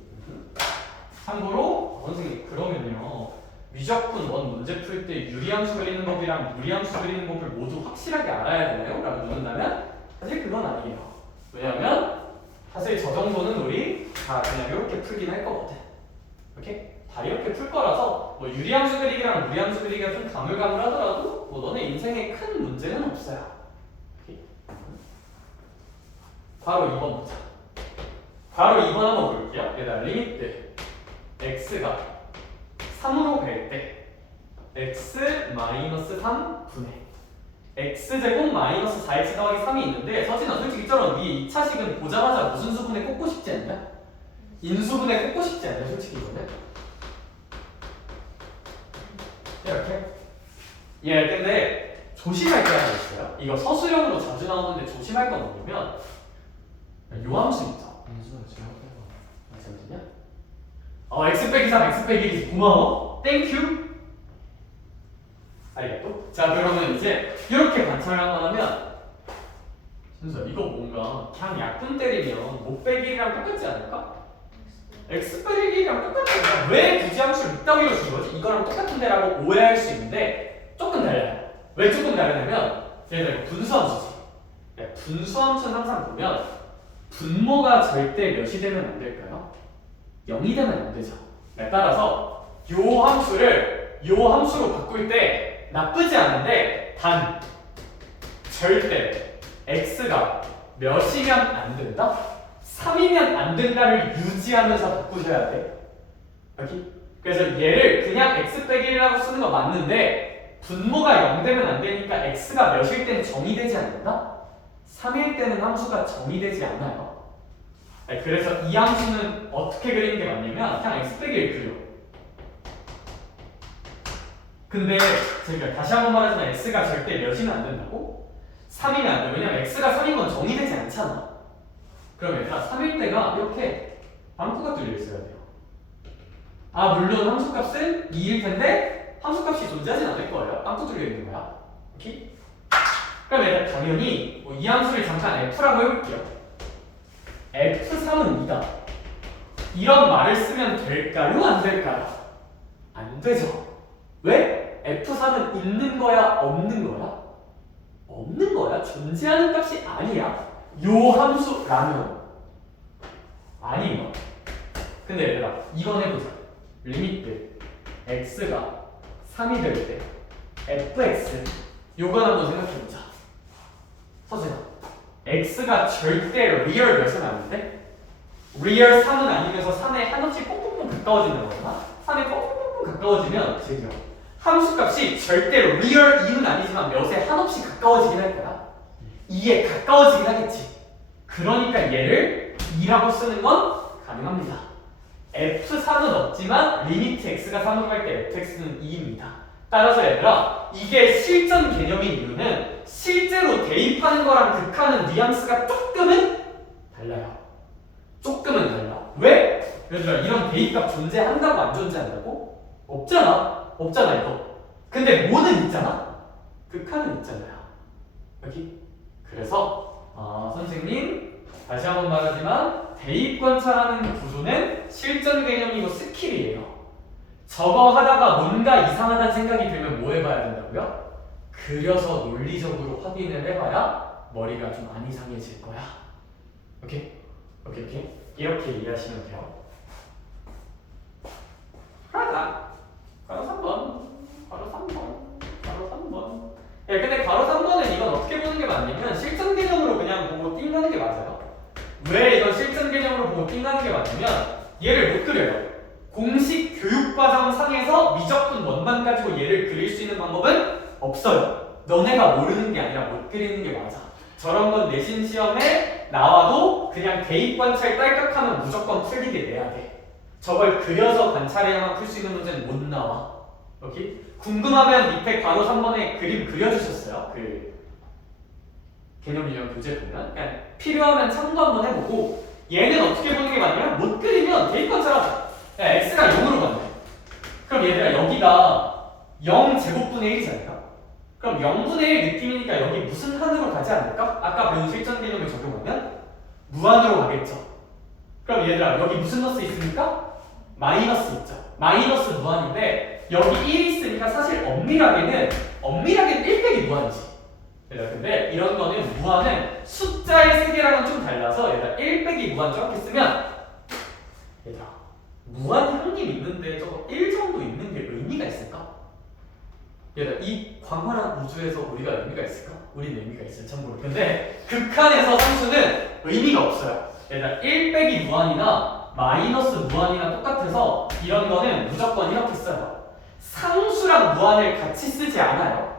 참고로 선생님 그러면요 미적분 원 문제 풀 때 유리함수 그리는 법이랑 무리함수 그리는 법을 모두 확실하게 알아야 되나요? 라고 묻는다면 사실 그건 아니에요. 왜냐면 사실 저 정도는 우리 다 그냥 이렇게 풀긴 할 거거든. 이렇게? 다 이렇게 풀 거라서 뭐 유리함수 그리기랑 무리함수 그리기가 좀 가물가물하더라도 뭐 너네 인생에 큰 문제는 없어요. 이렇게. 바로 2번 보자. 바로 2번 한번 볼게요. 얘들아 리미트 x가 3으로 갈 때 x 마이너스 3분의 x제곱 마이너스 4x 더하기 3이 있는데 서진아 솔직히처럼 이 2차식은 보자마자 무슨 수분에 꽂고 싶지 않냐? 인수분에 꽂고 싶지 않냐 솔직히 이거는? 이렇게? 예 근데 조심할 게 하나 있어요. 이거 서술형으로 자주 나오는데 조심할 건 뭐냐면 요 함수 있죠? 인수는 제곱해봐. 잠시만요. x 빼기 3 x 빼기 1 고마워 땡큐. 알겠고? 자 그러면 이제 이렇게 관찰을 한번 하면 진짜 이거 뭔가 그냥 약분 때리면 못 빼기랑 똑같지 않을까? x 빼기랑 똑같지 않을까? 왜 굳이 함수를 이따위로 준 거지? 이거랑 똑같은데 라고 오해할 수 있는데 조금 달라요. 왜 조금 다르냐면 얘들 분수함수지. 분수함수는 항상 보면 분모가 절대 몇이 되면 안 될까요? 0이 되면 안 되죠. 따라서 요 함수를 요 함수로 바꿀 때 나쁘지 않은데 단 절대 x가 몇이면 안 된다? 3이면 안 된다를 유지하면서 바꾸셔야 돼. 여기. 그래서 얘를 그냥 x 빼기 1이라고 쓰는 거 맞는데 분모가 0되면 안 되니까 x가 몇일 때는 정의되지 않는다? 3일 때는 함수가 정의되지 않아요. 그래서 이 함수는 어떻게 그리는 게 맞냐면 그냥 x 빼기 1 그려. 근데 제가 다시 한번 말하지만 x가 절대 몇이면 안 된다고? 3이면 안 돼. 왜냐면 x가 3인 건 정의되지 않잖아. 그럼 얘들아 3일 때가 이렇게 빵꾸가 뚫려 있어야 돼요. 물론 함수값은 2일 텐데 함수값이 존재하진 않을 거예요. 빵꾸 뚫려 있는 거야. 오케이? 그럼 얘들아 당연히 이 함수를 잠깐 f라고 해볼게요. f3은 2다. 이런 말을 쓰면 될까요? 안 될까요? 안 되죠. 왜? f3은 있는 거야? 없는 거야? 없는 거야? 존재하는 값이 아니야. 요 함수라면 아니요. 근데 얘들아 이건 해보자. 리미트 x가 3이 될 때 fx 요건 한번 생각해보자. 서진아 x가 절대 리얼 몇은 아닌데? 리얼 3은 아니면서 3에 한없이 뽕뽕뽕 가까워진다는 거야. 3에 뽕뽕뽕 가까워지면 지금 함수값이 절대로 리얼 2는 아니지만 몇에 한없이 가까워지긴 할 거야. 2에 가까워지긴 하겠지. 그러니까 얘를 2라고 쓰는 건 가능합니다. f3은 없지만 리미트 x가 3으로 갈 때 fx는 2입니다. 따라서 얘들아 이게 실전 개념인 이유는 실제로 대입하는 거랑 극하는 뉘앙스가 조금은 달라요. 조금은 달라. 왜? 얘들아 이런 대입값 존재한다고 안 존재한다고? 없잖아 이거. 근데 뭐는 있잖아? 극하는 있잖아요. 여기. 그래서 선생님 다시 한번 말하지만 대입 관찰하는 구조는 실전 개념이고 스킬이에요. 저거 하다가 뭔가 이상하다는 생각이 들면 뭐 해봐야 된다고요? 그려서 논리적으로 확인을 해봐야 머리가 좀 안 이상해질 거야. 오케이? 이렇게 이해하시면 돼요. 하나 바로 3번. 근데 바로 3번은 이건 어떻게 보는 게 맞냐면 실전 개념으로 그냥 보고 띵하는 게 맞아요. 왜 이건 실전 개념으로 보고 띵하는 게 맞냐면 얘를 못 그려요. 공식 교육과정 상에서 미적분 원만 가지고 얘를 그릴 수 있는 방법은 없어요. 너네가 모르는 게 아니라 못 그리는 게 맞아. 저런 건 내신 시험에 나와도 그냥 대입 관찰 딸깍하면 무조건 풀리게 내야 돼. 저걸 그려서 관찰해야만 풀 수 있는 문제는 못 나와. 오케이? 궁금하면 밑에 괄호 3번에 그림 그려주셨어요. 그 개념 유형 교재 보면 그냥 필요하면 참고 한번 해보고 얘는 어떻게 보는 게 맞냐면 못 그리면 대입 관찰하자. x가 0으로 간대. 그럼 얘들아 여기가 0제곱분의 1이잖아요. 그럼 0분의 1 느낌이니까 여기 무슨 한으로 가지 않을까? 아까 배운 실전 개념을 적용하면 무한으로 가겠죠. 그럼 얘들아 여기 무슨 너스 있습니까? 마이너스 있죠. 마이너스 무한인데 여기 1이 있으니까 사실 엄밀하게는 1 빼기 무한이지. 얘들아 근데 이런 거는 무한은 숫자의 세계랑은 좀 달라서 얘들아 1 빼기 무한 저렇게 쓰면 얘들아 무한 형님 있는데 저거 1 정도 있는 게 의미가 있을까? 얘들아 이 광활한 우주에서 우리가 의미가 있을까? 우리는 의미가 있어요 참고로. 근데 극한에서 상수는 의미가 없어요. 얘들아 1 빼기 무한이나 마이너스 무한이나 똑같아서 이런 거는 무조건 이렇게 써요. 상수랑 무한을 같이 쓰지 않아요.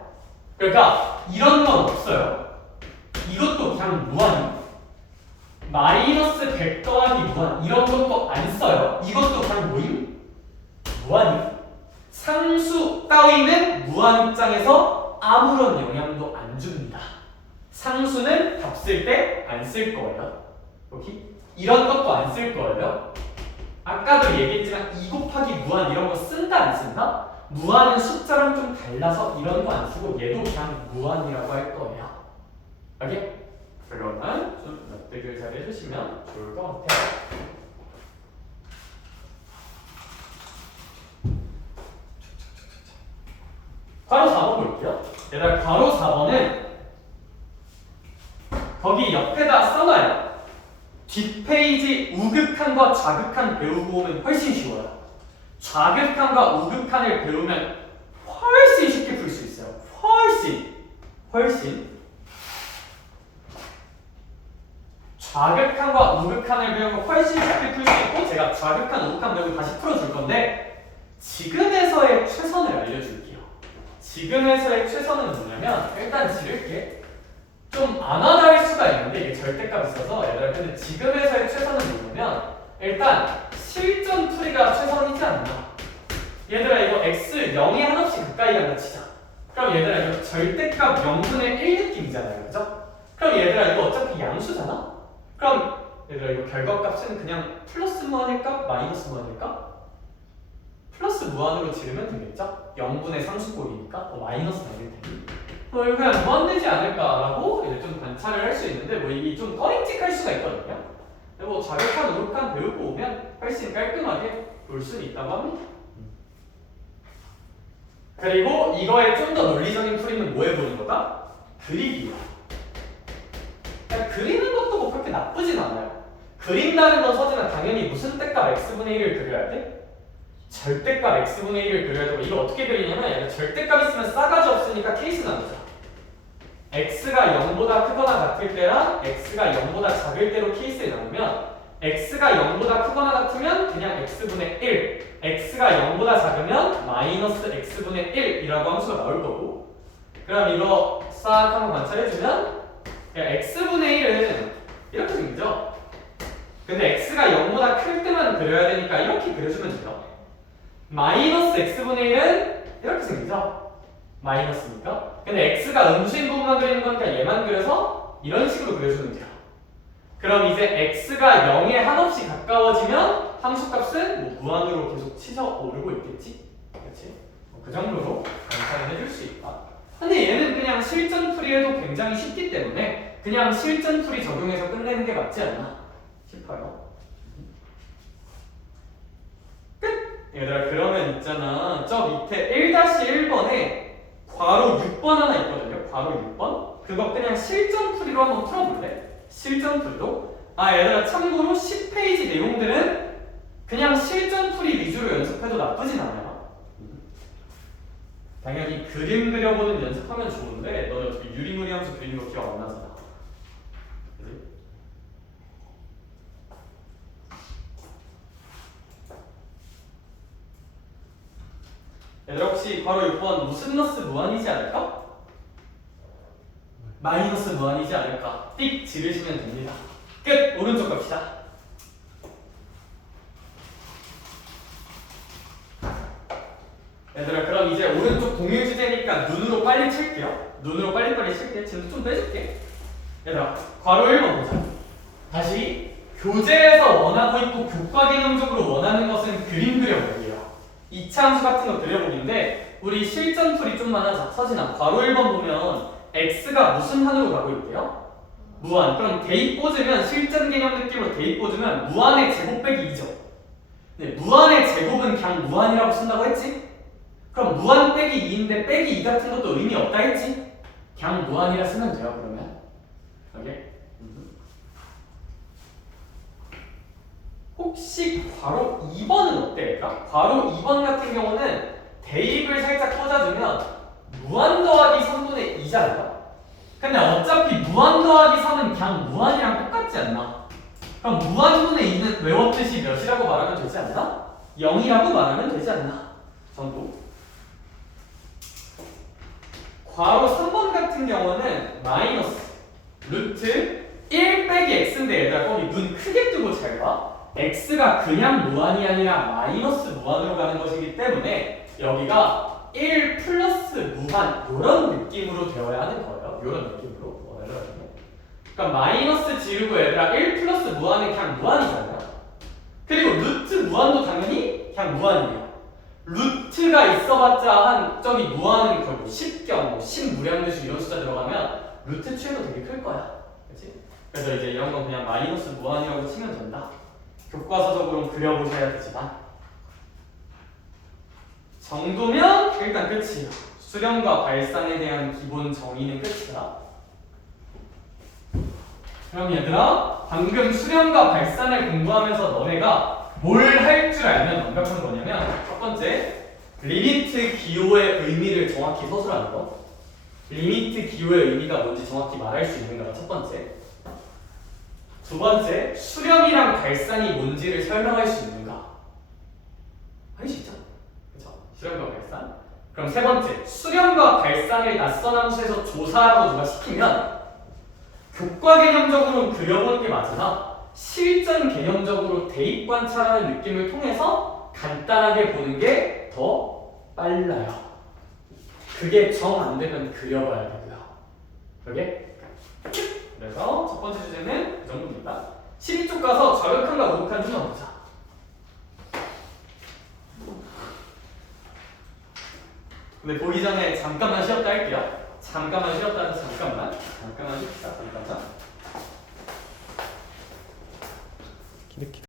그러니까 이런 건 없어요. 이것도 그냥 무한이에요. 마이너스 100 더하기 무한 이런 것도 안 써요. 이것도 그냥 뭐임? 무한이에요. 상수 따위는 무한 입장에서 아무런 영향도 안 줍니다. 상수는 답 쓸 때 안 쓸 거예요. 오케이? 이런 것도 안 쓸 거예요. 아까도 얘기했지만 2 곱하기 무한 이런 거 쓴다 안 쓴다? 무한은 숫자랑 좀 달라서 이런 거 안 쓰고 얘도 그냥 무한이라고 할 거예요. 오케이? 그러면 좀 납득을 잘 해주시면 좋을 것 같아요. 괄호 4번 볼게요. 얘들아 괄호 4번은 거기 옆에다 써놔요. 뒷페이지 우극한과 좌극한 배우고 오면 훨씬 쉬워요. 좌극한과 우극한을 배우면 훨씬 쉽게 풀 수 있어요. 훨씬 좌극한과 우극한을 배우면 훨씬 쉽게 풀 수 있고 제가 좌극한, 우극한 배우고 다시 풀어줄 건데 지금에서의 최선을 알려줄게요. 지금에서의 최선은 뭐냐면 일단 지를게. 좀 안 와닿을 수가 있는데 이게 절대값이 있어서 얘들아 근데 지금에서의 최선은 뭐냐면 일단 실전 풀이가 최선이지 않나. 얘들아 이거 x 0에 한없이 가까이 간다 치자. 그럼 얘들아 이거 절대값 0분의 1 느낌이잖아요. 그죠? 그럼 얘들아 이거 어차피 양수잖아? 그럼 얘들아 이거 결과값은 그냥 플러스 무한일까? 마이너스 무한일까? 플러스 무한으로 지르면 되겠죠? 0분의 상수꼴이니까 마이너스 나길 테니 이거 그냥 무한되지 않을까라고 이제 좀 관찰을 할 수 있는데 뭐 이게 좀 꺼림칙할 수가 있거든요. 근데 뭐 좌극한, 우극한 배우고 오면 훨씬 깔끔하게 볼 수 있다고 합니다. 그리고 이거에 좀 더 논리적인 풀이는 뭐 해보는 거다? 그리기요. 그냥 그리는 것도 뭐 그렇게 나쁘진 않아요. 그린다는 건 서진아 당연히 무슨 때값 x분의 1을 그려야 돼? 절대값 x분의 1을 그려야 되고 이걸 어떻게 그리냐면 얘가 절대값 있으면 싸가지 없으니까 케이스 나누자. x가 0보다 크거나 같을 때랑 x가 0보다 작을 때로 케이스를 나누면 x가 0보다 크거나 같으면 그냥 x분의 1 x가 0보다 작으면 마이너스 x분의 1이라고 함수가 나올 거고 그럼 이거 싹 한번 관찰해주면 x분의 1은 이렇게 생기죠? 근데 x가 0보다 클 때만 그려야 되니까 이렇게 그려주면 돼요. 마이너스 x분의 1은 이렇게 생기죠? 마이너스니까. 근데 x가 음수인 부분만 그리는 거니까 얘만 그려서 이런 식으로 그려주면 돼요. 그럼 이제 x가 0에 한없이 가까워지면 함수값은 뭐 무한으로 계속 치져 오르고 있겠지? 그렇지? 그 정도로 관찰을 해줄 수 있다. 근데 얘는 그냥 실전 풀이에도 굉장히 쉽기 때문에 그냥 실전 풀이 적용해서 끝내는 게 맞지 않나 싶어요. 얘들아 그러면 있잖아 저 밑에 1-1번에 괄호 6번 하나 있거든요. 괄호 6번 그거 그냥 실전 풀이로 한번 풀어볼래? 실전 풀이로? 얘들아 참고로 10페이지 내용들은 그냥 실전 풀이 위주로 연습해도 나쁘진 않아요. 당연히 그림 그려보는 연습하면 좋은데 너는 어차피 유리무리 함수 그리는 거 기억 안 나잖아. 얘들아 혹시 바로 6번 무슨너스 무한이지 않을까? 마이너스 무한이지 않을까? 띡 지르시면 됩니다. 끝! 오른쪽 갑시다. 얘들아 그럼 이제 오른쪽 동일 주제니까 눈으로 빨리 칠게요. 눈으로 빨리빨리 칠게. 진도 좀 빼줄게. 얘들아 괄호 1번 보자. 다시 교재에서 원하고 있고 교과 개념적으로 원하는 것은 그림 그려보기예요. 2차 함수 같은 거 그려보기인데 우리 실전 풀이 좀만 하자. 서진아 괄호 1번 보면 x가 무슨 한으로 가고 있대요? 무한. 그럼 대입 꽂으면 실전 개념 느낌으로 대입 꽂으면 무한의 제곱 빼기 2죠. 네, 무한의 제곱은 그냥 무한이라고 쓴다고 했지? 그럼 무한 빼기 2인데 빼기 2 같은 것도 의미 없다 했지? 그냥 무한이라 쓰면 돼요 그러면. 오케이? 혹시 괄호 2번은 어때일까? 괄호 2번 같은 경우는 대입을 살짝 꽂아주면 무한 더하기 3분의 2잖아요? 근데 어차피 무한 더하기 3은 그냥 무한이랑 똑같지 않나? 그럼 무한분의 2는 외웠듯이 몇이라고 말하면 되지 않나? 0이라고 말하면 되지 않나? 정도? 괄호 3번 같은 경우는 마이너스 루트 1 빼기 x인데 얘들아 거기 눈 크게 뜨고 잘 봐. x가 그냥 무한이 아니라 마이너스 무한으로 가는 것이기 때문에 여기가 1 플러스 무한 이런 느낌으로 되어야 하는 거예요. 이런 느낌으로. 그러니까 마이너스 지르고 얘들아 1 플러스 무한은 그냥 무한이잖아요. 그리고 루트 무한도 당연히 그냥 무한이에요. 루트가 있어봤자 한 저기 무한은 거의 뭐 10경, 뭐 10무량대수 이런 숫자 들어가면 루트 취해도 되게 클 거야. 그렇지? 그래서 이제 이런 건 그냥 마이너스 무한이라고 치면 된다. 교과서적으로 그려보셔야 되지만 정도면 일단 끝이에요. 수렴과 발산에 대한 기본 정의는 끝이다. 그럼 얘들아 방금 수렴과 발산을 공부하면서 너네가 뭘 할 줄 알면 완벽한 거냐면 첫 번째 리미트 기호의 의미를 정확히 서술하는 거. 리미트 기호의 의미가 뭔지 정확히 말할 수 있는 거가 첫 번째. 두 번째, 수렴이랑 발산이 뭔지를 설명할 수 있는가? 할 수 있죠. 그렇죠. 수렴과 발산. 그럼 세 번째, 수렴과 발산을 낯선 함수에서 조사하라고 누가 시키면 교과 개념적으로는 그려보는 게 맞으나 실전 개념적으로 대입 관찰하는 느낌을 통해서 간단하게 보는 게 더 빨라요. 그게 정 안 되면 그려봐야 되고요. 그게? 그래서 첫 번째 주제는 이 정도입니다. 12쪽 가서 좌극한과 우극한 좀 넣어보자. 근데 보기 전에 잠깐만 쉬었다 할게요. 잠깐만 쉬었다 해서 잠깐만 쉽시다. 잠깐만.